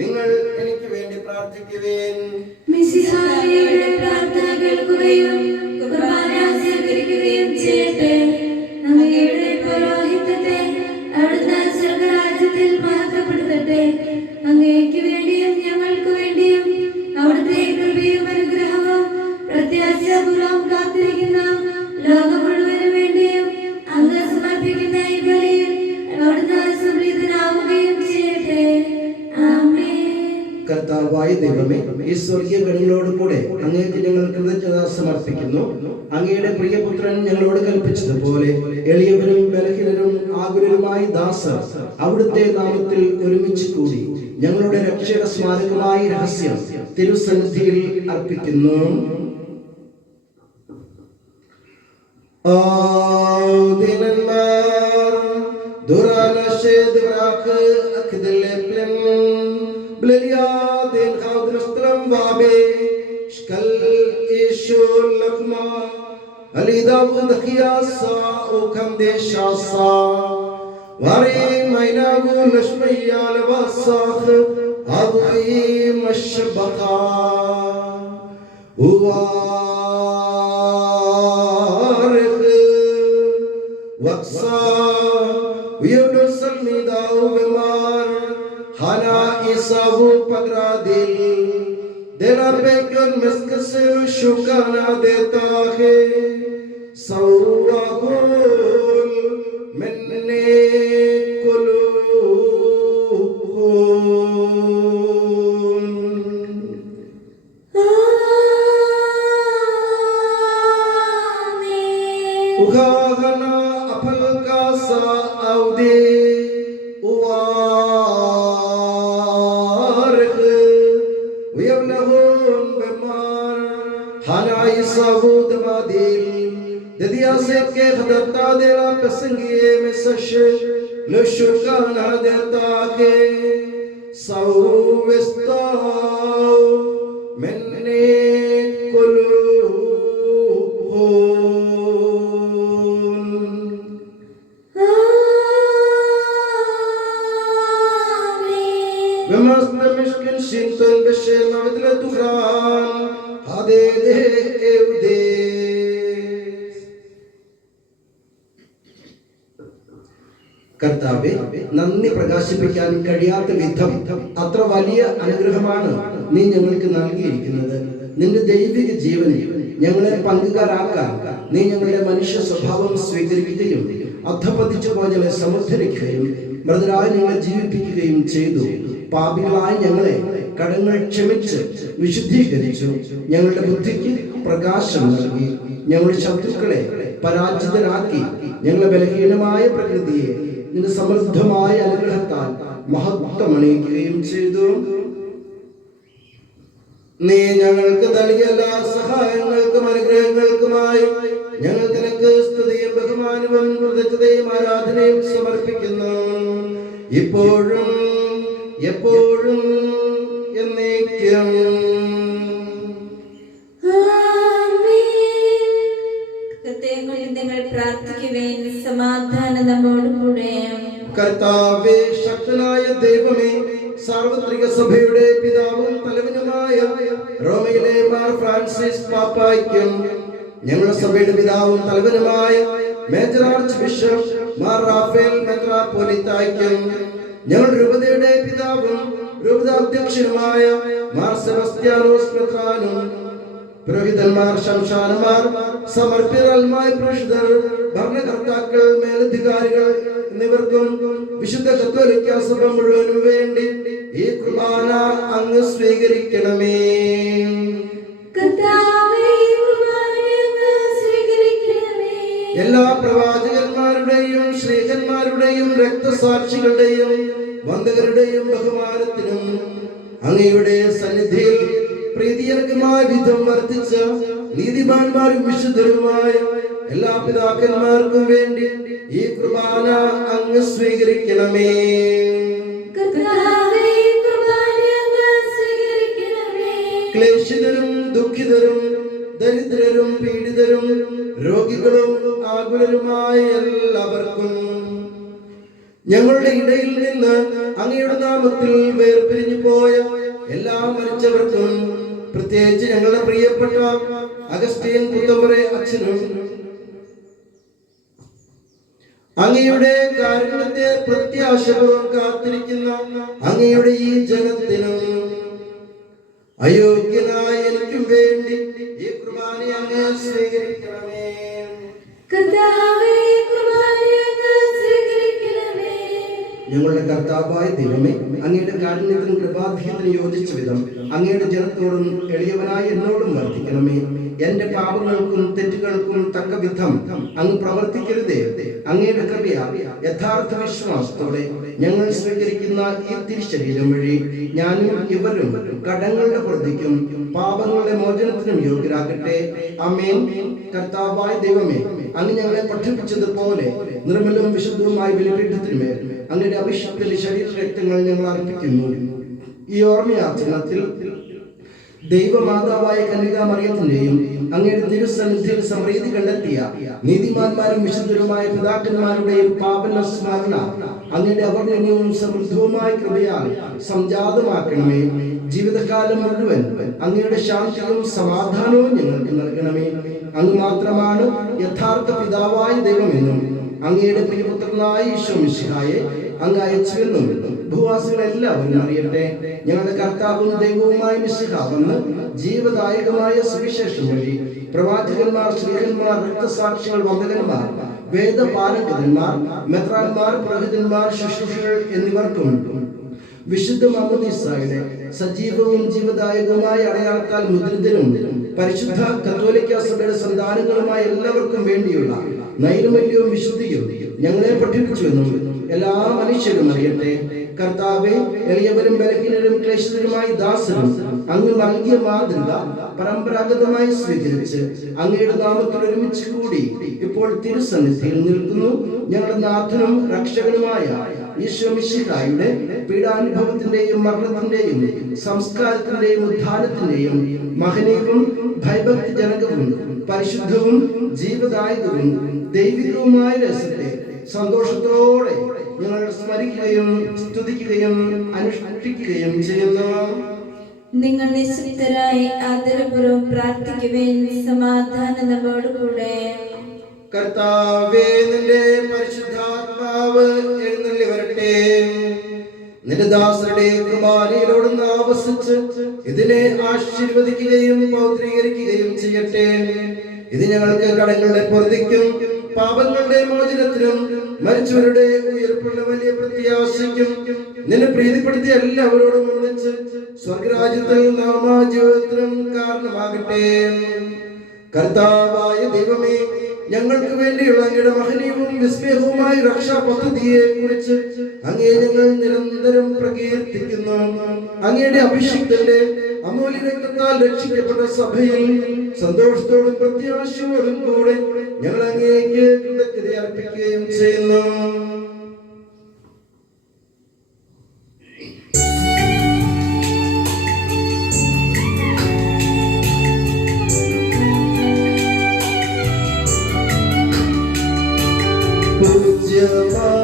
നിങ്ങൾ എനിക്ക് വേണ്ടി പ്രാർത്ഥിക്കുവേൻ. മിശിഹായുടെ പ്രാർത്ഥന കേൾക്കുകയും കുർബാന സ്വീകരിക്കുകയും ചെയ്യട്ടെ. അങ്ങയുടെ പൗരോഹിത്യത്തെ അവിടുന്ന് സ്വർഗ്ഗരാജ്യത്തിൽ മഹത്വപ്പെടുത്തട്ടെ. അങ്ങേക്ക് വേണ്ടിയും ഞങ്ങൾക്ക് വേണ്ടിയും അവിടുത്തെ കൃപയും അനുഗ്രഹവും പ്രത്യാശാപൂർവം കാത്തിരിക്കുന്ന ലോകം മുഴുവനും വേണ്ടിയും അങ്ങ് സമർപ്പിക്കുന്ന ഈ ബലിയിൽ അവിടുന്ന് സംപ്രീതനാവുകയും ചെയ്യട്ടെ. ആമേൻ. കർത്താവായ ദൈവമേ, ഈ സ്വർഗീയ ഗണങ്ങളോട് കൂടെ അങ്ങേക്ക് ഞങ്ങൾ കൃതജ്ഞത സമർപ്പിക്കുന്നു. അങ്ങയുടെ പ്രിയപുത്രൻ ഞങ്ങളോട് കൽപ്പിച്ചതുപോലെ എളിയവരും ബലഹീനരും ആകുലരുമായ ദാസർ അവിടുത്തെ നാമത്തിൽ ഒരുമിച്ച് കൂടി ഞങ്ങളുടെ രക്ഷയുടെ സ്മാരകമായ രഹസ്യം തിരുസന്നിധിയിൽ അർപ്പിക്കുന്നു. शुक्राना देता है सौवाहुल मैंने उगागना अफल का सा अवदे उवा Aron Bemar Hanai Savud Vadil Dediaset ke Hadata de la Pesengie Mesashe Le Shukana de Take Sauvestau Menne Kolu Vemastamischken Shinton Beshem Avidle Turan Hade de Evde കർത്താവേ, നന്ദി പ്രകാശിപ്പിക്കാൻ കഴിയാത്ത വിധം അത്ര വലിയ അനുഗ്രഹമാണ് നീ ഞങ്ങൾക്ക് നൽകിയിരിക്കുന്നത്. നിന്റെ ദൈവിക ജീവനിൽ ഞങ്ങളെ പങ്കുകാരാക്കാൻ നീ ഞങ്ങളുടെ മനുഷ്യ സ്വഭാവം സ്വീകരിക്കുകയും അധപതിച്ചു പോയങ്ങളെ സമുദ്ധരിക്കുകയും മൃതരായി ഞങ്ങളെ ജീവിപ്പിക്കുകയും ചെയ്തു. പാപികളായ ഞങ്ങളെ കടങ്ങൾ ക്ഷമിച്ച് വിശുദ്ധീകരിച്ചു. ഞങ്ങളുടെ ബുദ്ധിക്ക് പ്രകാശം നൽകി. ഞങ്ങളുടെ ശത്രുക്കളെ പരാജിതരാക്കി. ഞങ്ങളുടെ ബലഹീനമായ പ്രകൃതിയെ നിന്റെ സമൃദ്ധമായ അനുഗ്രഹത്താൽ മഹത്വമണിയിക്കുകയും ചെയ്തു. നീ ഞങ്ങൾക്ക് നൽകിയ എല്ലാ സഹായങ്ങൾക്കും അനുഗ്രഹങ്ങൾക്കുമായി ഞങ്ങൾ നിനക്ക് സ്തുതിയും ബഹുമാനവും കൃതജ്ഞതയും ആരാധനയും സമർപ്പിക്കുന്നു. ഇപ്പോഴും എപ്പോഴും എന്നേക്കും. നിങ്ങൾ പ്രാർത്ഥിക്കുവേൻ. സമാധാനം നമ്മോടുകൂടെ. കർത്താവേ, ശക്തനായ ദൈവമേ, സാർവത്രിക സഭയുടെ പിതാവും തലവനുമായ റോമയിലെ മാർ ഫ്രാൻസിസ് പാപ്പായ്ക്കും ഞങ്ങളുടെ സഭയുടെ പിതാവും തലവനുമായ major archbishop Mar Raphael മെത്രാപ്പോലീത്തായ്ക്കും ഞങ്ങളുടെ രൂപതയുടെ പിതാവും രൂപതാധ്യക്ഷനുമായ മാർ സെബസ്ത്യാനോസ് മെത്രാനും പുരോഹിതന്മാർ, ശംശാനമാർ, സമർപ്പിതരായ പ്രേക്ഷിതർ, ഭരണകർത്താക്കൾ, മേലധികാരികൾ എന്നിവർക്കും വിശുദ്ധ കത്തോലിക്ക സഭ മുഴുവനും വേണ്ടി ഈ കുർബാന അങ്ങ് സ്വീകരിക്കണമേ. എല്ലാ പ്രവാചകന്മാരുടെയും ശ്രീഹന്മാരുടെയും രക്തസാക്ഷികളുടെയും വന്ദകരുടെയും ബഹുമാനത്തിനും അങ്ങയുടെ സന്നിധിയിൽ പ്രീതിജനകമായ വിധം വർദ്ധിച്ച നീതിമാന്മാരും വിശുദ്ധരുമായ എല്ലാ പിതാക്കന്മാർക്കും വേണ്ടി ഈ കുർബാന അങ്ങ് സ്വീകരിക്കണമേ. ക്ലേശിതരും ദുഃഖിതരും ദരിദ്രരും പീഡിതരും രോഗികളും ആകുലരുമായ എല്ലാവർക്കും ഞങ്ങളുടെ ഇടയിൽ നിന്ന് അങ്ങയുടെ നാമത്തിൽ വേർപിരിഞ്ഞു പോയ എല്ലാ മരിച്ചവർക്കും, പ്രത്യേകിച്ച് ഞങ്ങളുടെ പ്രിയപ്പെട്ട അഗസ്റ്റീൻ പുത്തമ്പുരെ അച്ഛനും അങ്ങയുടെ കാരുണ്യത്തെ പ്രത്യാശപൂർവ്വം കാത്തിരിക്കുന്ന അങ്ങയുടെ ഈ ജനത്തിനും അയോഗ്യനായ എനിക്കും വേണ്ടി ഈ കുർബാന അങ്ങ് സ്വീകരിക്കണമേ. ഞങ്ങളുടെ കർത്താവായ ദൈവമേ, അങ്ങയുടെ കാരുണ്യത്തിനും കൃപാധിക്യത്തിനും യോജിച്ച വിധം അങ്ങയുടെ ജനത്തോടും എളിയവനായ എന്നോടും വർദ്ധിക്കണമേ. എന്റെ പാപങ്ങൾക്കും തെറ്റുകൾക്കും തക്ക വിധം അങ്ങ് പ്രവർത്തിക്കരുതേ. അങ്ങയുടെ കൃപയാൽ യഥാർത്ഥ വിശ്വാസത്തോടെ ഞങ്ങൾ സ്വീകരിക്കുന്ന ഈ തിരുശരീരം വഴി ഞാനും ഇവരും കടങ്ങളുടെ പ്രതിക്കും പാപങ്ങളുടെ മോചനത്തിനും യോഗ്യരാകട്ടെ. ആമേൻ. കർത്താവായ ദൈവമേ, അങ്ങ് ഞങ്ങളെ പഠിപ്പിച്ചതുപോലെ നിർമ്മലവും വിശുദ്ധവുമായ ബലിപീഠത്തിന്മേൽ അങ്ങയുടെ അഭിഷേകത്തിന്റെ ശരീര രക്തങ്ങൾ ഞങ്ങൾ അർപ്പിക്കുന്നു. ഈ ഓർമ്മയാചരണത്തിൽ ദൈവമാതാവായ കന്യകാമറിയത്തിന്റെയും അങ്ങയുടെ തിരുസന്നിധിയിൽ സമൃദ്ധി കണ്ടെത്തിയ നീതിമാന്മാരും വിശുദ്ധരുമായ പിതാക്കന്മാരുടെയും പാപന സ്മരണ അങ്ങയുടെ അവർണ്ണനീയവും സമൃദ്ധവുമായ കൃപയാൽ സംജാതമാക്കണമേ. ജീവിതകാലം മുഴുവൻ അങ്ങയുടെ ശാന്തിയും സമാധാനവും ഞങ്ങൾക്ക് നൽകണമേ. അങ്ങ് മാത്രമാണ് യഥാർത്ഥ പിതാവായ ദൈവമെന്നും അങ്ങയുടെ പ്രിയപുത്രനായ ഈശോ മിശിഹായെ അങ്ങ് അയച്ചുവെന്നും ഭൂവാസികളെല്ലാവരും അറിയട്ടെ. ഞങ്ങളുടെ കർത്താവും ദൈവവുമായ മിശിഹ വന്ന് ജീവദായകമായ സുവിശേഷം വഴി പ്രവാചകന്മാർ, ശ്രീഹന്മാർ, രക്തസാക്ഷികൾ, വന്ദകന്മാർ, വേദപാലകന്മാർ, മെത്രാന്മാർ, പുരോഹിതന്മാർ, ശുശ്രൂഷകൾ എന്നിവർക്കും വിശുദ്ധ മാമോദീസായുടെ സജീവവും ജീവദായകവുമായ അടയാളത്താൽ മുദ്രിതരും പരിശുദ്ധ കത്തോലിക്ക സഭയുടെ സന്താനങ്ങളുമായ എല്ലാവർക്കും വേണ്ടിയുള്ള നൈർമല്യവും വിശുദ്ധിയും ഞങ്ങളെ പഠിപ്പിച്ചുവെന്നും എല്ലാ മനുഷ്യരും അറിയട്ടെ. കർത്താവെ, എളിയവരും ബലഹീനരും ക്ലേശിതരുമായി ദാസരും അങ്ങ് നൽകിയ മാതൃക പരമ്പരാഗതമായി സ്വീകരിച്ച് അങ്ങയുടെ നാമത്തിൽ ഒരുമിച്ച് കൂടി ഇപ്പോൾ തിരുസന്നിധിയിൽ നിൽക്കുന്നു. ഞങ്ങളുടെ നാഥനും രക്ഷകനുമായ ഈശോ മിശിഹായുടെ പീഡാനുഭവത്തിന്റെയും മരണത്തിന്റെയും സംസ്കാരത്തിന്റെയും ഉദ്ധാനത്തിന്റെയും മഹനീയവും ഭയഭക്തിജനകവും പരിശുദ്ധവും ജീവദായകവും ദൈവികവുമായ രസത്തെ സന്തോഷത്തോടെ ഞങ്ങൾ സ്മരിക്കുകയും സ്തുതിക്കുകയും അനുഷ്ഠിക്കുകയും ചെയ്യുന്നു. നിങ്ങൾ നിശബ്ദരായി ആദരപൂർവ്വം പ്രാർത്ഥിക്കുവേൻ. സമാധാനം നമ്മോടുകൂടെ. കർത്താവേ, നിന്റെ പരിശുദ്ധാത്മാവ് എഴുന്നള്ളി വരട്ടെ. നിന്റെ ദാസരുടെ കൃപാലയിലോടുന്ന് ആവസിച്ച് ഇതിനെ ആശീർവദിക്കുകയും പൗത്രീകരിക്കുകയും ചെയ്യട്ടെ. ഇത് ഞങ്ങൾക്ക് കടങ്ങളുടെ പൊറുതിക്കും പാപങ്ങളുടെ മോചനത്തിനും മരിച്ചവരുടെ ഉയർപ്പുള്ള വലിയ പ്രത്യാശയ്ക്കും നിന്നെ പ്രീതിപ്പെടുത്തിയ എല്ലാവരോടും ഒന്നിച്ച് സ്വർഗരാജ്യത്തിൽ നാമാജീവിതത്തിനും കാരണമാകട്ടെ. കർത്താവായ ദൈവമേ, ഞങ്ങൾക്ക് വേണ്ടിയുള്ള അങ്ങയുടെ മഹനീയവും വിസ്മയവുമായ രക്ഷാ പദ്ധതിയെ കുറിച്ച് അങ്ങേ ഞങ്ങൾ നിരന്തരം പ്രകീർത്തിക്കുന്നു. അങ്ങയുടെ അഭിഷിക്തന്റെ അമൂല്യ രക്തത്താൽ രക്ഷിക്കപ്പെട്ട സഭയിൽ സന്തോഷത്തോടും പ്രത്യാശയോടും കൂടെ ഞങ്ങൾ അങ്ങേക്ക് കൃതജ്ഞത അർപ്പിക്കുകയും ചെയ്യുന്നു.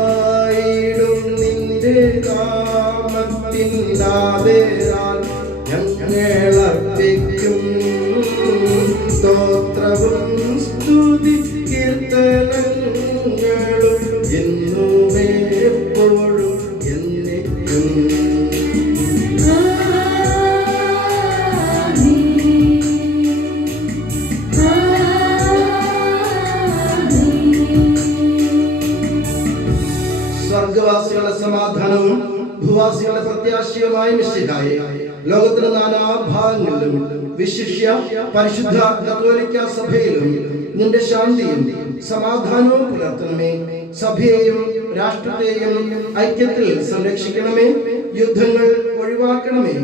പൂജ്യമായിടും നിന്റെ നാമത്തിൻ ആദരാൽ ഞങ്ങൾ അർപ്പിക്കും സ്തോത്രവും സ്തുതി കീർത്തനങ്ങളും എന്നും എപ്പോഴും എന്നേക്കും. സ്വർഗവാസികളുടെ സമാധാനവും ഭൂവാസികളുടെ പ്രത്യാശയുമായ മിശിഹായെ, ലോകത്തിന്റെ നാനാഭാഗങ്ങളിലും വിശിഷ്യ പരിശുദ്ധ കത്തോലിക്ക സഭയിലും നിന്റെ ശാന്തിയും സമാധാനവും പുലർത്തണമേ. സഭയെയും രാഷ്ട്രത്തെയും ഐക്യത്തിൽ സംരക്ഷിക്കണമേ. യുദ്ധങ്ങൾ ഒഴിവാക്കണമേ.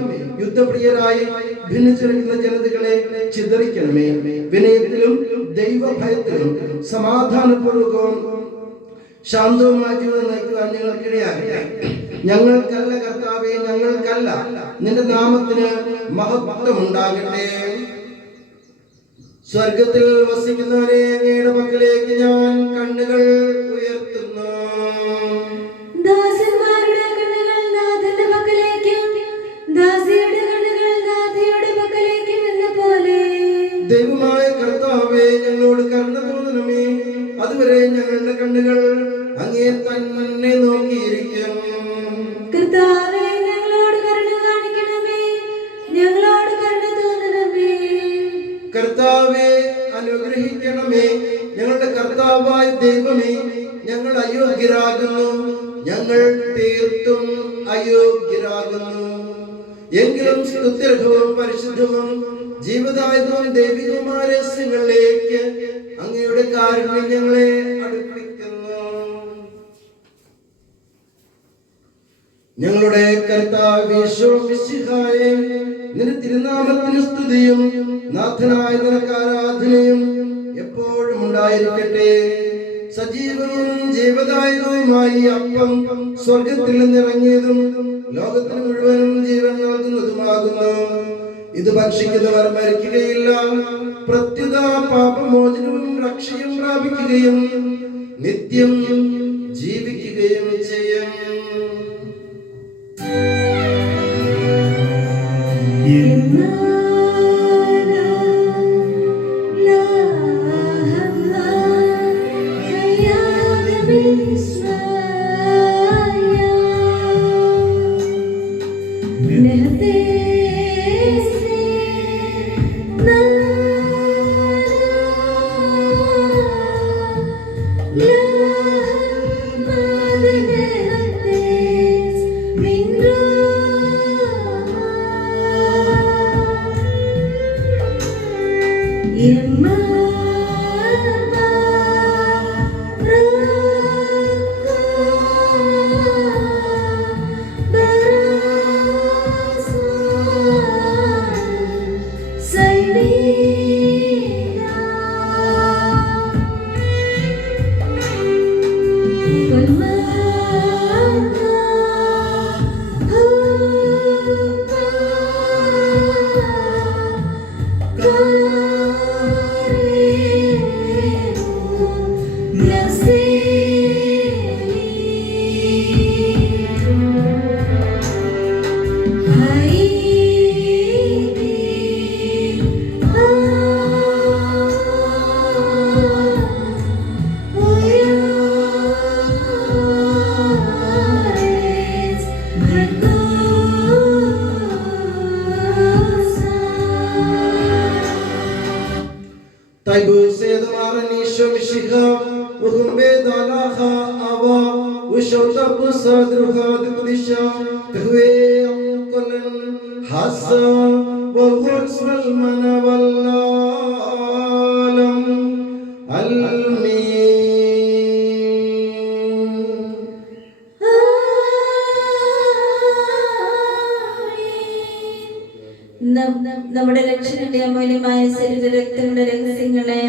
യുദ്ധപ്രിയരായി ഭിന്നിച്ചിരിക്കുന്ന ജനതകളെ ചിതറിക്കണമേ. വിനയത്തിലും ദൈവഭയത്തിലും സമാധാനപൂർവകവും ശാന്തവുമായ ജീവിതം നയിക്കുവാൻ ഞങ്ങൾക്കിടയാകട്ടെ. ഞങ്ങൾക്കല്ല കർത്താവേ, ഞങ്ങൾക്കല്ല, നിന്റെ നാമത്തിന് മഹത്വം ഉണ്ടാകട്ടെ. സ്വർഗത്തിൽ വസിക്കുന്നവരെ അങ്ങയുടെ പക്കലേക്ക് ഞാൻ കണ്ണുകൾ ഉയർത്തുന്നു. ദാസന്മാരുടെ കണ്ണുകൾ നാഥന്റെ പക്കലേക്കും ദാസിയുടെ കണ്ണുകൾ നാഥയുടെ പക്കലേക്കും എന്ന പോലെ ദൈവമായ കർത്താവേ, ഞങ്ങളോട് കരുണ തോന്നണമേ. അതുവരെ ഞങ്ങളുടെ കണ്ണുകൾ അങ്ങേ തന്നെ നോക്കിയിരിക്കും. കർത്താവേ, ഞങ്ങളോട് കരുണ കാണിക്കണമേ. ഞങ്ങളോട് കരുണ തോന്നണമേ. കർത്താവേ, അനുഗ്രഹിക്കണമേ. ഞങ്ങളുടെ കർത്താവായ ദൈവമേ, ഞങ്ങൾ അയോഗ്യരാകുന്നു. ഞങ്ങൾ തീർത്തും അയോഗ്യരാകുന്നു. എങ്കിലും സ്തുത്യർഹവും പരിശുദ്ധവും ജീവദായകവും ദൈവികവുമായ രഹസ്യങ്ങളിലേക്ക് അങ്ങയുടെ കാരുണ്യം ഞങ്ങളെ അടുപ്പിക്കുന്നു. ഞങ്ങളുടെ കർത്താവ് യേശു മിശിഹായേ, നിന്റെ തിരുനാമത്തിന് സ്തുതിയും നാഥനായ നിനക്ക് ആരാധനയും എപ്പോഴും ഉണ്ടായിരിക്കട്ടെ. സജീവവും ജീവദായകവുമായി അപ്പം സ്വർഗത്തിൽ നിന്നിറങ്ങിയതും ലോകത്തിന് മുഴുവനും ജീവൻ നൽകുന്നതുമാകുന്നു. ഇത് ഭക്ഷിക്കുന്നവർ മരിക്കുകയില്ല, പ്രത്യുത പാപമോചനവും രക്ഷയും പ്രാപിക്കുകയും നിത്യം ജീവിക്കുകയും ചെയ്യും. നമ്മുടെ രക്ഷകന്റെ അമൂല്യമായ ശരീരരക്തങ്ങളുടെ രഹസ്യങ്ങളെ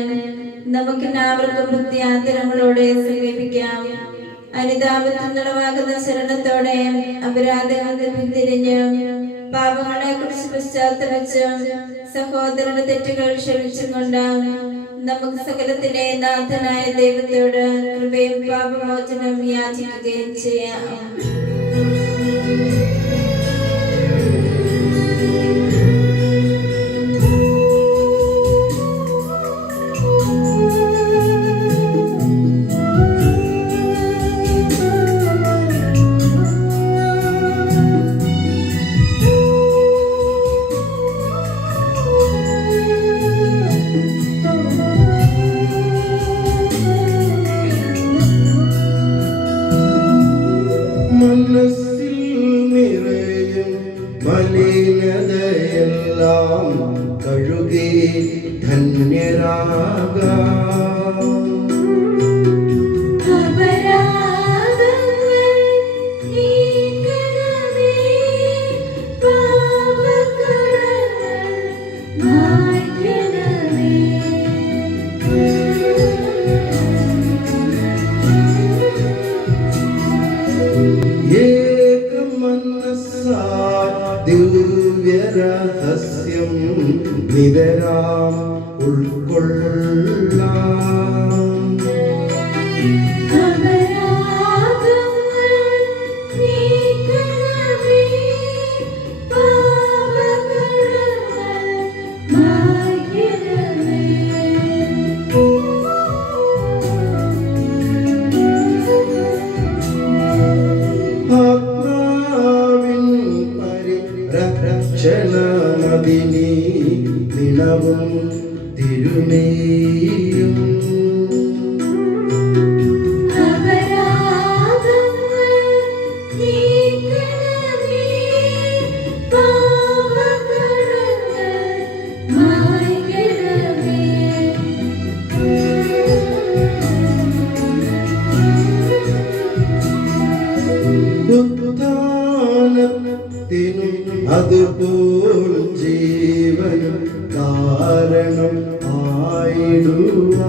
നമുക്ക് എല്ലാവർക്കും ഭക്തിയാദരങ്ങളോടെ സമീപിക്കാം. അനുതാപത്തിൽ നിളവാകുന്ന ശരണത്തോടെ അപരാധങ്ങളിൽ പിന്തിരിഞ്ഞ് പാപങ്ങളെ കുറിച്ച് പശ്ചാത്തലച്ച് സഹോദരന്റെ തെറ്റുകൾ ക്ഷമിച്ചുകൊണ്ട് നമുക്ക് സകലത്തിന്റെ നാഥനായ ദൈവത്തോട് കൃപയും പാപമോചനം യാചിക്കുകയും ചെയ്യാം. ദിവ്യരഹസ്യം നിതരാം ഉൾക്കൊള്ളാം. ക്ഷണമതിനി നിണവും തിരുമേയും അതുപോൽ ജീവനും കാരണം ആയിടുവാൻ.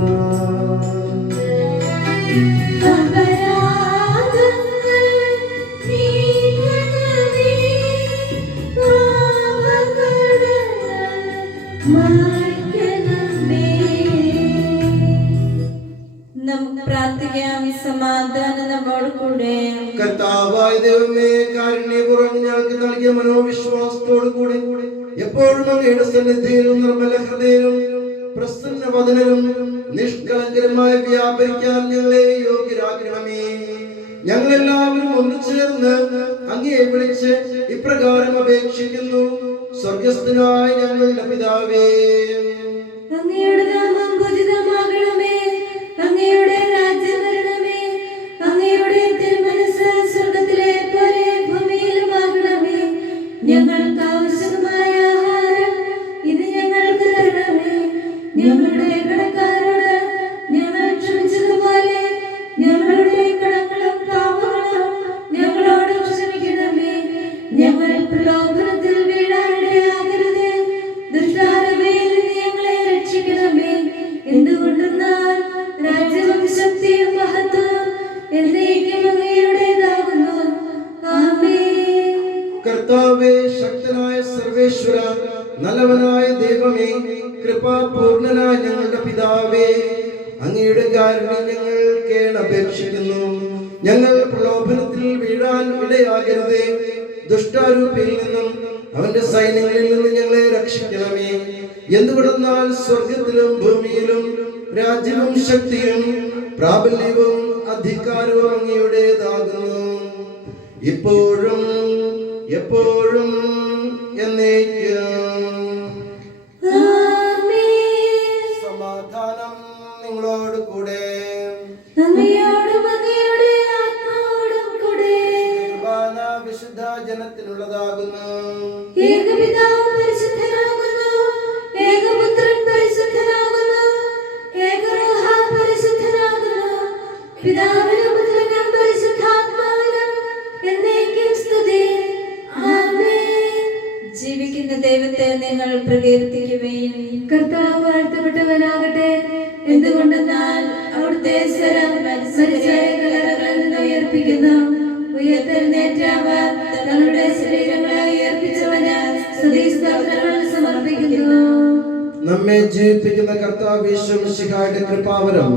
നമുക്ക് പ്രാർത്ഥിക്കാം. സമാധാനം നമ്മോട് കൂടെ. കർത്താവായ ദൈവമേ, കാരുണ്യപൂർവ്വം ഞങ്ങൾക്ക് നൽകിയ മനോവിശ്വാസത്തോടു കൂടി എപ്പോഴും അങ്ങയുടെ സന്നിധിയിൽ നിർമ്മല ഹൃദയരും പ്രസന്നവദനരും നിഷ്കളങ്കരമായി വ്യാപരിക്കാൻ ഞങ്ങളെ യോഗ്യരാക്കണമേ. ഞങ്ങളെല്ലാവരും ഒന്നു ചേർന്ന് അങ്ങയെ വിളിച്ച് ഇപ്രകാരം അപേക്ഷിക്കുന്നു. സ്വർഗസ്ഥനായ ഞങ്ങളുടെ പിതാവേ, അങ്ങയുടെ നാമം പൂജിതമാകണമേ. അങ്ങയുടെ രാജ്യം വരണമേ. അങ്ങയുടെ തിരുമനസ്സ് സ്വർഗ്ഗത്തിലെ പോലെ ഭൂമിയിലുമാകണമേ. ഞങ്ങൾക്ക് ആവശ്യമായ ആഹാരം ഇന്ന് ഞങ്ങൾക്ക് തരണമേ. ഞങ്ങളുടെ കടക്കാരോട് ഞങ്ങൾ ക്ഷമിച്ചതുപോലെ ഞങ്ങളുടെ കടങ്ങളും പാപങ്ങളും ഞങ്ങളോട് ക്ഷമിക്കണമേ. ഞങ്ങൾ പ്രലോഭനത്തിൽ വീഴാനിടയാകരുത്. ദുഷ്ടാരൂപിയിൽ കൃപാപൂർണനായ ഞങ്ങളുടെ പിതാവേ, അങ്ങയുടെ കാരുണ്യം ഞങ്ങൾ കേണപേക്ഷിക്കുന്നു. ഞങ്ങൾ പ്രലോഭനത്തിൽ വീഴാൻ ഇടയാകരുതേ. ദുഷ്ടാരൂപിയിൽ നിന്നും അവന്റെ സൈന്യങ്ങളിൽ നിന്ന് ഞങ്ങളെ രക്ഷിക്കണമേ. എന്തുകൊണ്ടെന്നാൽ സ്വർഗത്തിലും ഭൂമിയിലും രാജ്യവും ശക്തിയും പ്രാബല്യവും അധികാരവും അങ്ങയുടേതാകുന്നു, ഇപ്പോഴും എപ്പോഴും എന്നേക്കും. സമാധാനം നിങ്ങളോട് കൂടെ. കുർബാന വിശുദ്ധ ജനത്തിനുള്ളതാകുന്നു. ഏകപിതാവ് പരിശുദ്ധനാകുന്നു, ഏകപുത്രൻ പരിശുദ്ധനാകുന്നു, ഏകരൂഹ പരിശുദ്ധനാകുന്നു, പിതാവിനും പുത്രനും പരിശുദ്ധാത്മാവിനും എന്നേക്കും സ്തുതി. ആമേൻ. ജീവിക്കുന്ന ദൈവത്തെ നിങ്ങൾ പ്രകീർത്തിക്കുകയും കർത്താവ് വാഴ്ത്തപ്പെട്ടവനാകട്ടെ. എന്തുകൊണ്ടെന്നാൽ അവിടുത്തെ സ്വരം മരിച്ചവരെ നിന്ന് ഉയർപ്പിക്കുന്നു. ഉയർത്തെഴുന്നേറ്റ അവർ തങ്ങളുടെ ശരീരങ്ങളെ ഉയർപ്പിച്ചവന് സ്തുതിസ്തോത്രങ്ങൾ സമർപ്പിക്കുന്നു. നമ്മെ ജീവിപ്പിക്കുന്ന കർത്താവ് യേശു മിശിഹായുടെ കൃപാവരം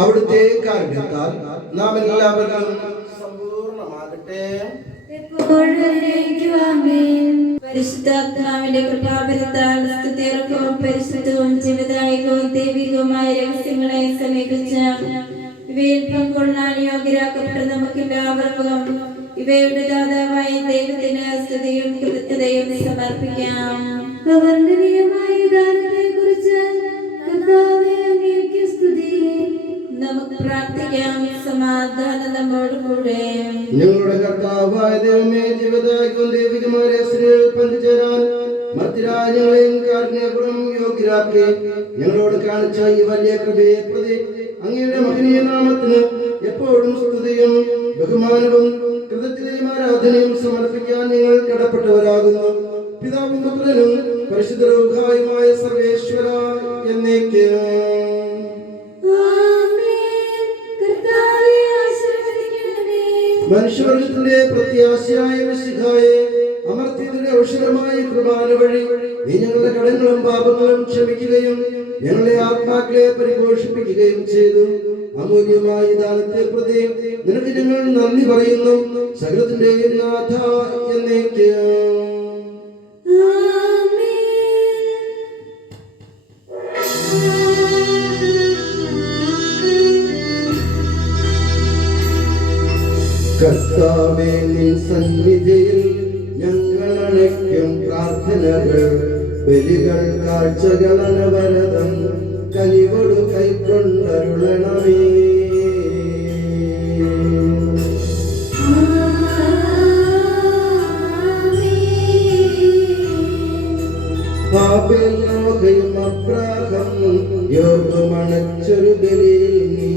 അവിടുത്തെ കാരുണ്യത്താൽ നാം എല്ലാവരും സമ്പൂർണ്ണമാകട്ടെ. പരിശുദ്ധാത്മാവിന്റെ കൃപാവരത്താൽ സ്തുതിയർഹവും പരിശുദ്ധവും ജീവദായകവും ദൈവികവുമായ രഹസ്യങ്ങളെ സമീപിച്ച ഇവയിൽ പങ്കൊള്ളാൻ യോഗ്യരാക്കപ്പെട്ട നമുക്കെല്ലാവർക്കും ഇവയുടെ ദാതാവായ ദൈവത്തിന് സ്തുതിയും കൃതജ്ഞതയും സമർപ്പിക്കാം. അവർണ്ണനീയമായ ദാനത്തെക്കുറിച്ച് കർത്താവേ അങ്ങേക്ക് സ്തുതി. നമുക്ക് പ്രാർത്ഥിക്കാം. സമാധാനം നമ്മോടുകൂടെ. ഞങ്ങളുടെ കർത്താവായ ദൈവമേ, ജീവദായകവും ദൈവികമായ രഹസ്യങ്ങളിൽ പങ്കുചേരാൻ മധ്യരാജ്യങ്ങളെയും കാരുണ്യപുറം യോഗ്യരാക്കി ഞങ്ങളോട് കാണിച്ച ഈ വലിയ കൃപയെ പ്രതി അങ്ങയുടെ മഹനീയ നാമത്തിന് എപ്പോഴും സ്തുതിയും ബഹുമാനവും കൃതജ്ഞതയും ആരാധനയും സമർപ്പിക്കാൻ ഞങ്ങൾ കടപ്പെട്ടവരാകുന്നു. പിതാവും പുത്രനും പരിശുദ്ധ റൂഹായുമായ സർവേശ്വര എന്നേക്കും. മനുഷ്യവർഗത്തിന്റെ പ്രത്യാശയായ മിശിഹായെ, അമർത്യത്തിന്റെ ഔഷധമായ കുർബാന വഴി നീ ഞങ്ങളുടെ കടങ്ങളും പാപങ്ങളും ക്ഷമിക്കുകയും ഞങ്ങളുടെ ആത്മാക്കളെ പരിപോഷിപ്പിക്കുകയും ചെയ്തു. അമൂല്യമായ ദാനത്തെ പ്രതി നിനക്ക് ഞങ്ങൾ നന്ദി പറയുന്നു. സകലത്തിന്റെയും നാഥ എന്നേക്കും. കർത്താവേ, നിൻ സന്നിധിയിൽ ഞങ്ങൾ അണയ്ക്കും പ്രാർത്ഥനകൾ, ബലികൾ, കാഴ്ചകൾ അനവരതം കനിവോടു കൈക്കൊണ്ടരുളണമേ. ആബേൽ, നോഹയും അബ്രാഹം യോഗമണച്ചൊരു ബലിയിൽ നീ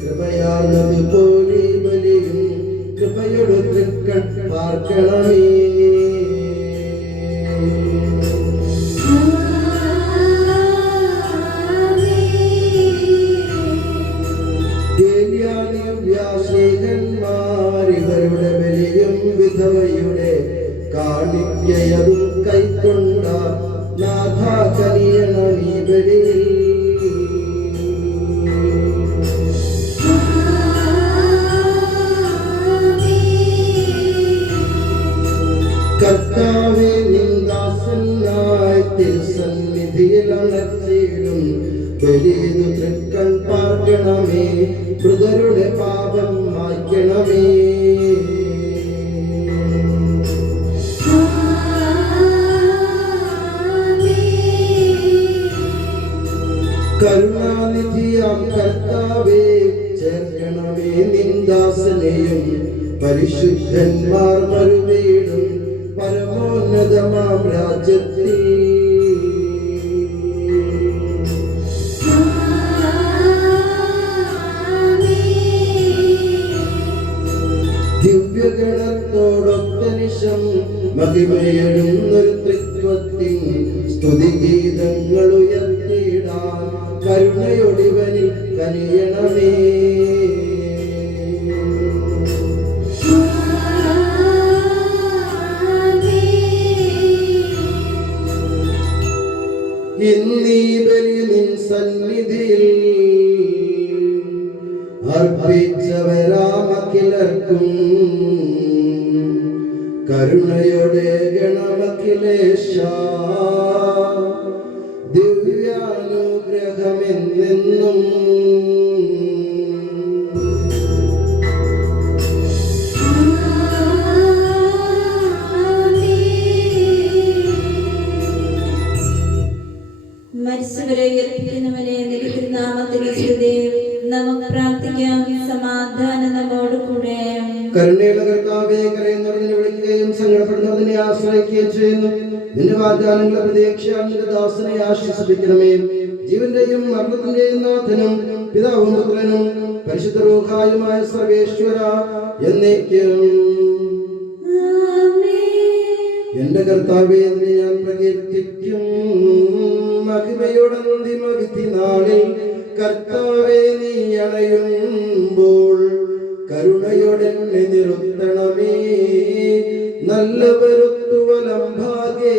കൃപയാർന്നതുപോലെ ബലിയും കൃപയുടെ തൃക്കൺ പാർക്കണമേ. ഇവരുടെ ബലിയും വിധവയുടെ കാണിക്കയതും കൈക്കൊണ്ട നാഥ കനിയണമീ ബലിയിൽ. കർത്താവേ, നിന്ദാസനായി തിരുസന്നിധിയിൽ അണച്ചിടും ബലിയിതു തൃക്കൺ പാർക്കണമേ. മൃതരുടെ പാപം മായ്ക്കണമേ. കരുണാനിധിയാം കർത്താവേ, ചേർക്കണമേ നിന്ദാസനെയും പരിശുദ്ധന്മാർ മരുവീടും പരമോന്നതമാം രാജ്യത്തിൽ. ദിവ്യഗണത്തോടൊത്തനിശം മഹിമയെഴുന്നൊരു ത്രിത്വത്തിൻ സ്തുതിഗീതങ്ങൾ ഉയർത്തിയിടാൻ കരുണയൊടിവനിൽ കനിയണമേ. ഇന്ന് നീ ബലി നിൻ സന്നിധിയിൽ അർപ്പിച്ചവരാമഖിലർക്കും കരുണയോടെ ഗണമഖിലേശ ദിവ്യാനുഗ്രഹമെന്നെന്നും മരിച്ചവരെ ഉയർപ്പിക്കുന്നവനെ നിന്റെ നാമത്തിൽ സ്തുതി. നമുക്ക് പ്രാർത്ഥിക്കാം. സമാധാനം നമ്മോട് കൂടെ. കരുണയുള്ള കർത്താവേ, കരയുന്നവരെ വിളിക്കുകയും സങ്കടപ്പെടുന്നവരെ ആശ്രയിക്കുകയും ചെയ്യുന്നു. നിന്റെ വാഗ്ദാനങ്ങളെ പ്രതീക്ഷയാൽ നിന്റെ ദാസനെ ആശ്വസിപ്പിക്കണമേ. ജീവന്റെയും മരണത്തിന്റെയും നാഥനും പിതാവും പുത്രനും പരിശുദ്ധ റൂഹായുമായ സർവേശ്വര എന്നേക്കും. എന്റെ കർത്താവേ, നിന്നെ ഞാൻ പ്രകീർത്തിക്കും. മഹിമയുടെ അന്തിമ വിധി നാളിൽ കർത്താവേ, നീ അണയുമ്പോൾ കരുണയോടെ നിർത്തണമേ. നല്ലവരൊത്തു വലം ഭാഗേ.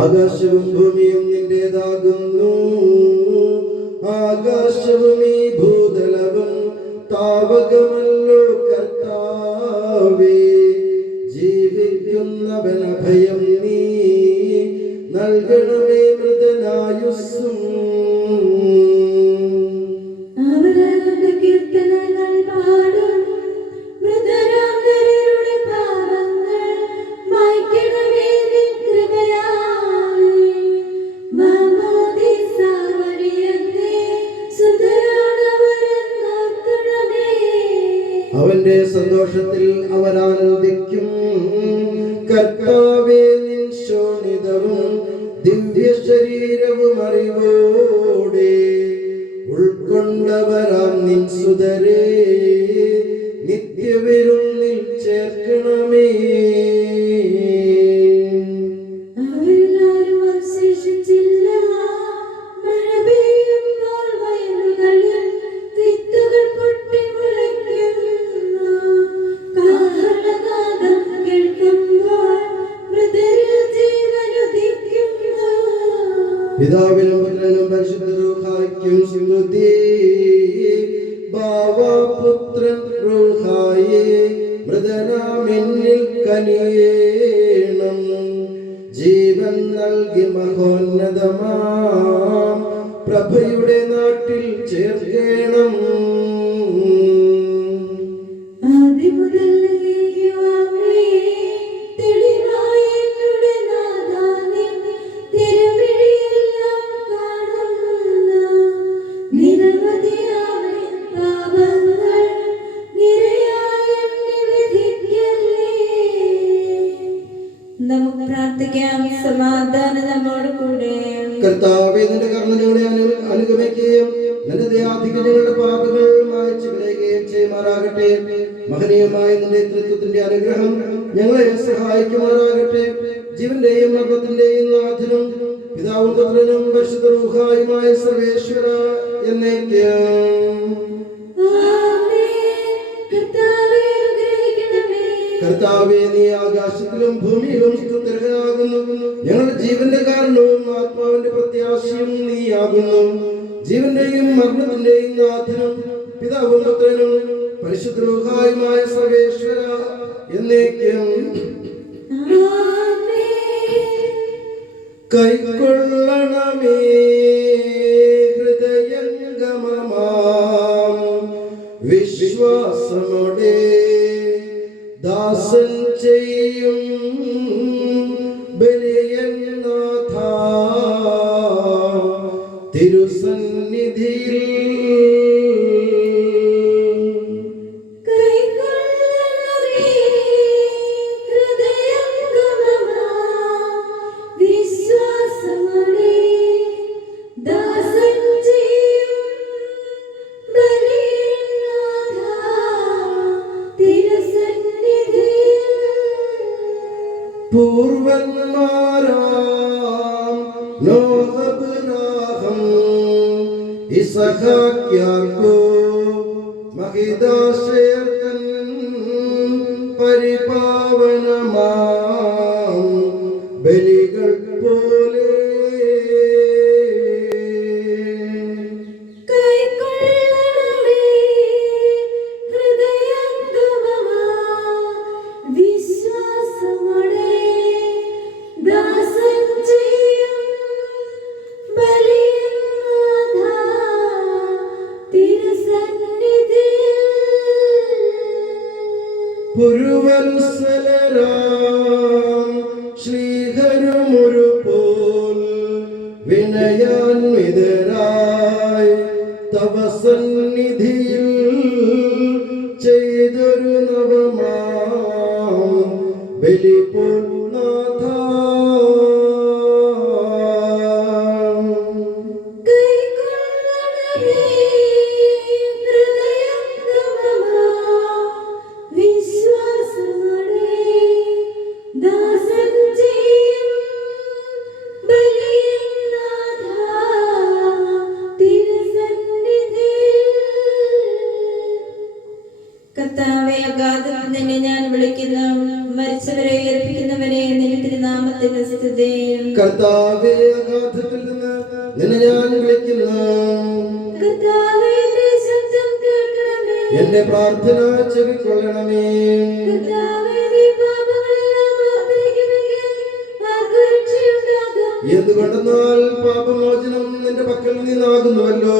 ആകാശവും ഭൂമിയും നിന്റേതാകുന്നു. ആകാശവും ഈ ഭൂതലവും താവകമല്ലോ കർത്താവേ. ജീവിക്കുന്നവന ഭയം നീ നൽകണമേ മൃതനായുസ്സും. അവന്റെ സന്തോഷത്തിൽ അവരാനന്ദിക്കും. കർത്താവേ, നിൻ ശോണിതവും ദിവ്യ ശരീരവും അറിവോടെ ഉൾക്കൊണ്ടവരാം നിൻ സുതരേ നിത്യവിരുന്നിൽ ചേർക്കണമേ. പിതാവിനും പുത്രനും പരിശുദ്ധ റൂഹായ്ക്കും സ്തുതി. ബാവാപുത്രൻ റൂഹായേ, മൃതനാമെന്നിൽ കനിയേണം. ജീവൻ നൽകി മഹോന്നതമാം പ്രഭയുടെ നാട്ടിൽ ചേർക്കണം. നമുക്ക് പ്രാർത്ഥിക്കാം. സമാധാനം നമ്മോട് കൂടെ. കർത്താവേ, നിന്റെ കരുണകളെ അനുഗമിക്കുകയും നിന്റെ ദയാധികങ്ങളുടെ പാപങ്ങൾ മായ്ച്ചു കളയുകയും ചെയ്യുമാറാകട്ടെ. മഹനീയമായ നിന്റെ തൃത്വത്തിന്റെ അനുഗ്രഹം ഞങ്ങളെ സഹായിക്കുമാറാകട്ടെ. ജീവന്റെയും മരണത്തിന്റെയും നാഥനും പിതാവും പുത്രനും പരിശുദ്ധ റൂഹായുമായ സർവേശ്വര എന്നേക്കും. കർത്താവേ, നീ ആകാശത്തിലും ഭൂമിയിലും സ്തുത്യർഹനാകുന്നു. ഞങ്ങളുടെ ജീവന്റെ കാരണവും ആത്മാവിന്റെ പ്രത്യാശയും നീയാകുന്നു. ജീവന്റെയും മരണത്തിന്റെയും നാഥനും പിതാവും പുത്രനും പരിശുദ്ധ റൂഹായുമായ സർവേശ്വര എന്നേക്കും. കൈക്കൊള്ളണമേ ഹൃദയംഗമമാം വിശ്വാസമോടെ ദാസൻ ചെയ്യും ബലിയനാഥ തിരുസന്നിധിയിൽ. പൂർവന്മാരാം നോഹ, അബ്രാഹം, ഇസഹാക്ക്, യാക്കോബ്, മഹിദാശേർത്തൻ പരിപാവനമാം ബലികൾ പോലെ പുരുവത്സലരാം ശ്രീഹരുമൊരു പോൽ വിനയാന്വിതരായി തവ സന്നിധിയിൽ ചെയ്തൊരു നവമാം ബലിപോൽ നാഥ. കർത്താവേ, അഗാധത്തിൽ നിന്നെ ഞാൻ വിളിക്കുന്നു. മരിച്ചവരെ ഉയർപ്പിക്കുന്നവരെ നിന്റെ തിരുനാമത്തിന് സ്തുതി. കർത്താവേ, അഗാധത്തിൽ നിന്ന് നിന്നെ ഞാൻ വിളിക്കുന്നു. കർത്താവേ, എന്റെ ശബ്ദം കേൾക്കണമേ. എന്റെ പ്രാർത്ഥന ചെവിക്കൊള്ളണമേ. കർത്താവേ, നീ പാപങ്ങളെല്ലാം ഓർത്തിരിക്കുമെങ്കിൽ ആർക്ക് രക്ഷയുണ്ടാകും? എന്തുകൊണ്ടെന്നാൽ പാപമോചനം നിന്റെ പക്കൽ നിന്നാകുന്നുവല്ലോ.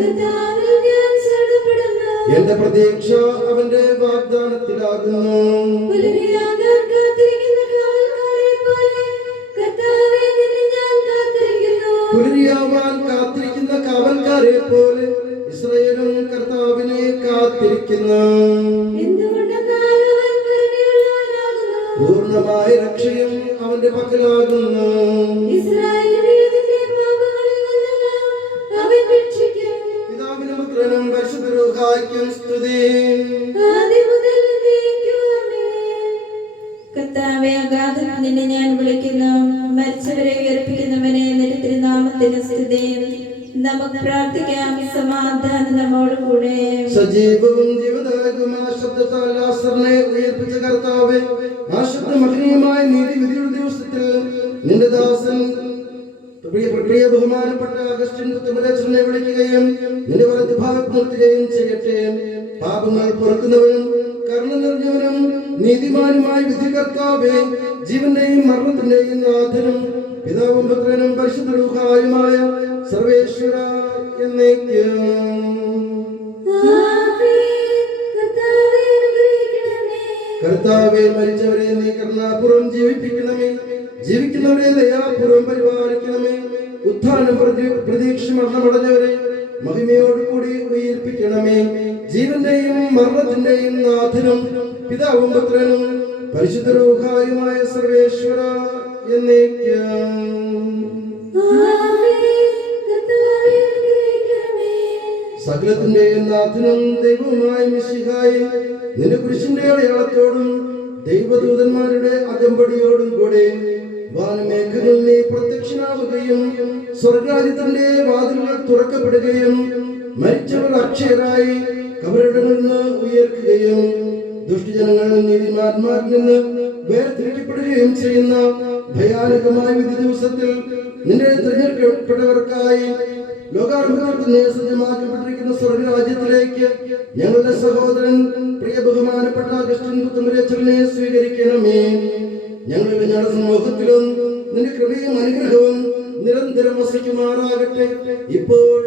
കർത്താവിൽ ഞാൻ ശരണപ്പെടുന്നു. എന്റെ പ്രതീക്ഷ അവന്റെ വാഗ്ദാനത്തിലാകുന്നു. പുലരിയാകാൻ കാത്തിരിക്കുന്ന കാവൽക്കാരെ പോലെ കർത്താവേ, നിന്നെ ഞാൻ കാത്തിരിക്കുന്നു. പുലരിയാവാൻ കാത്തിരിക്കുന്ന കാവൽക്കാരെ പോലെ ഇസ്രായേലും കർത്താവിനെ കാത്തിരിക്കുന്നു. എന്തുകൊണ്ടെന്നാൽ അവൻ കരുണയുള്ളവനാകുന്നു. പൂർണ്ണമായ രക്ഷയും അവന്റെ പക്കലാകുന്നു. ഇസ്രായേലിനെ അതിന്റെ പാപങ്ങളിൽ നിന്നെല്ലാം അവൻ രക്ഷിക്കും. പിതാവിനും പുത്രനും പരിശുദ്ധ റൂഹായ്ക്കും സ്തുതി. ആദ്യം മുതൽ എന്നേക്കും ആമേൻ. കർത്താവേ, അഗാധത്തിൽ നിന്നെ ഞാൻ വിളിക്കുന്നു. മരിച്ചവരെ ഉയർപ്പിക്കുന്നവനെ നിന്റെ തിരുനാമത്തിന് സ്തുതി. നമുക്ക് പ്രാർത്ഥിക്കാം. സമാധാനം നമ്മോട് കൂടെ. സജീവവും ജീവദായകവുമായ ശബ്ദത്താൽ ലാസറിനെ ഉയർപ്പിച്ച കർത്താവേ, ആ ശബ്ദമഹനീയമായ നീതിവിധിയുടെ ദിവസത്തിൽ നിന്റെ ദാസൻ പ്രിയ ബഹുമാനപ്പെട്ട അഗസ്റ്റിൻ പുത്തമ്പലച്ചനെ വിളിക്കുകയും നിന്റെ വലത്ത് ഭാഗത്ത് നിർത്തുകയും ചെയ്യട്ടെ. പാപങ്ങൾ പൊറുക്കുന്നവനും കരുണ നിറഞ്ഞവനും നീതിമാനുമായ വിധികർത്താവേ, ജീവന്റെയും മരണത്തിന്റെയും നാഥനും പിതാവും പുത്രനും പരിശുദ്ധ റൂഹായുമായ സർവേശ്വര എന്നേക്കും. കർത്താവേ, മരിച്ചവരെ നീ കരുണാപൂർവ്വം ജീവിപ്പിക്കണമേ. ജീവിക്കുന്നവരെ ദയാപൂർവ്വം പരിപാലിക്കണമേ. ഉത്ഥാനം പ്രതീക്ഷ മരണമടഞ്ഞവരെ മഹിമയോടുകൂടി ഉയർപ്പിക്കണമേ. ജീവന്റെയും മരണത്തിന്റെയും നാഥനും പിതാവും പുത്രനും പരിശുദ്ധ റൂഹായുമായ സർവേശ്വര എന്നേക്കും. സകലത്തിന്റെയും നാഥനും ദൈവവുമായ മിശിഹായും നിന്റെ കുരിശിന്റെ അടയാളത്തോടും ദൈവദൂതന്മാരുടെ അകമ്പടിയോടും കൂടെ വാനമേഘങ്ങളിൽ നീ പ്രത്യക്ഷനാവുകയും സ്വർഗരാജ്യത്തിന്റെ വാതിലുകൾ തുറക്കപ്പെടുകയും മരിച്ചവർ അക്ഷയരായി കബറിടങ്ങളിൽ നിന്ന് ഉയർക്കുകയും ദുഷ്ടജനങ്ങൾ നീതിമാന്മാരിൽ നിന്ന് വേർതിരിക്കപ്പെടുകയും ചെയ്യുന്ന ഭയാനകമായ വിധി ദിവസത്തിൽ നിന്റെ തിരഞ്ഞെടുക്കപ്പെട്ടവർക്കായി ലോകാരംഭത്തിന് സജ്ജമാക്കപ്പെട്ടിരിക്കുന്ന സ്വർഗരാജ്യത്തിലേക്ക് ഞങ്ങളുടെ സഹോദരൻ പ്രിയ ബഹുമാനപ്പെട്ട അഗസ്റ്റിൻ പുത്തമ്പലച്ചനെ സ്വീകരിക്കണമേ. ഞങ്ങളുടെ ഞങ്ങളുടെ സമൂഹത്തിലും നിന്റെ കൃപയും അനുഗ്രഹവും നിരന്തരം വസിക്കുമാറാകട്ടെ, ഇപ്പോൾ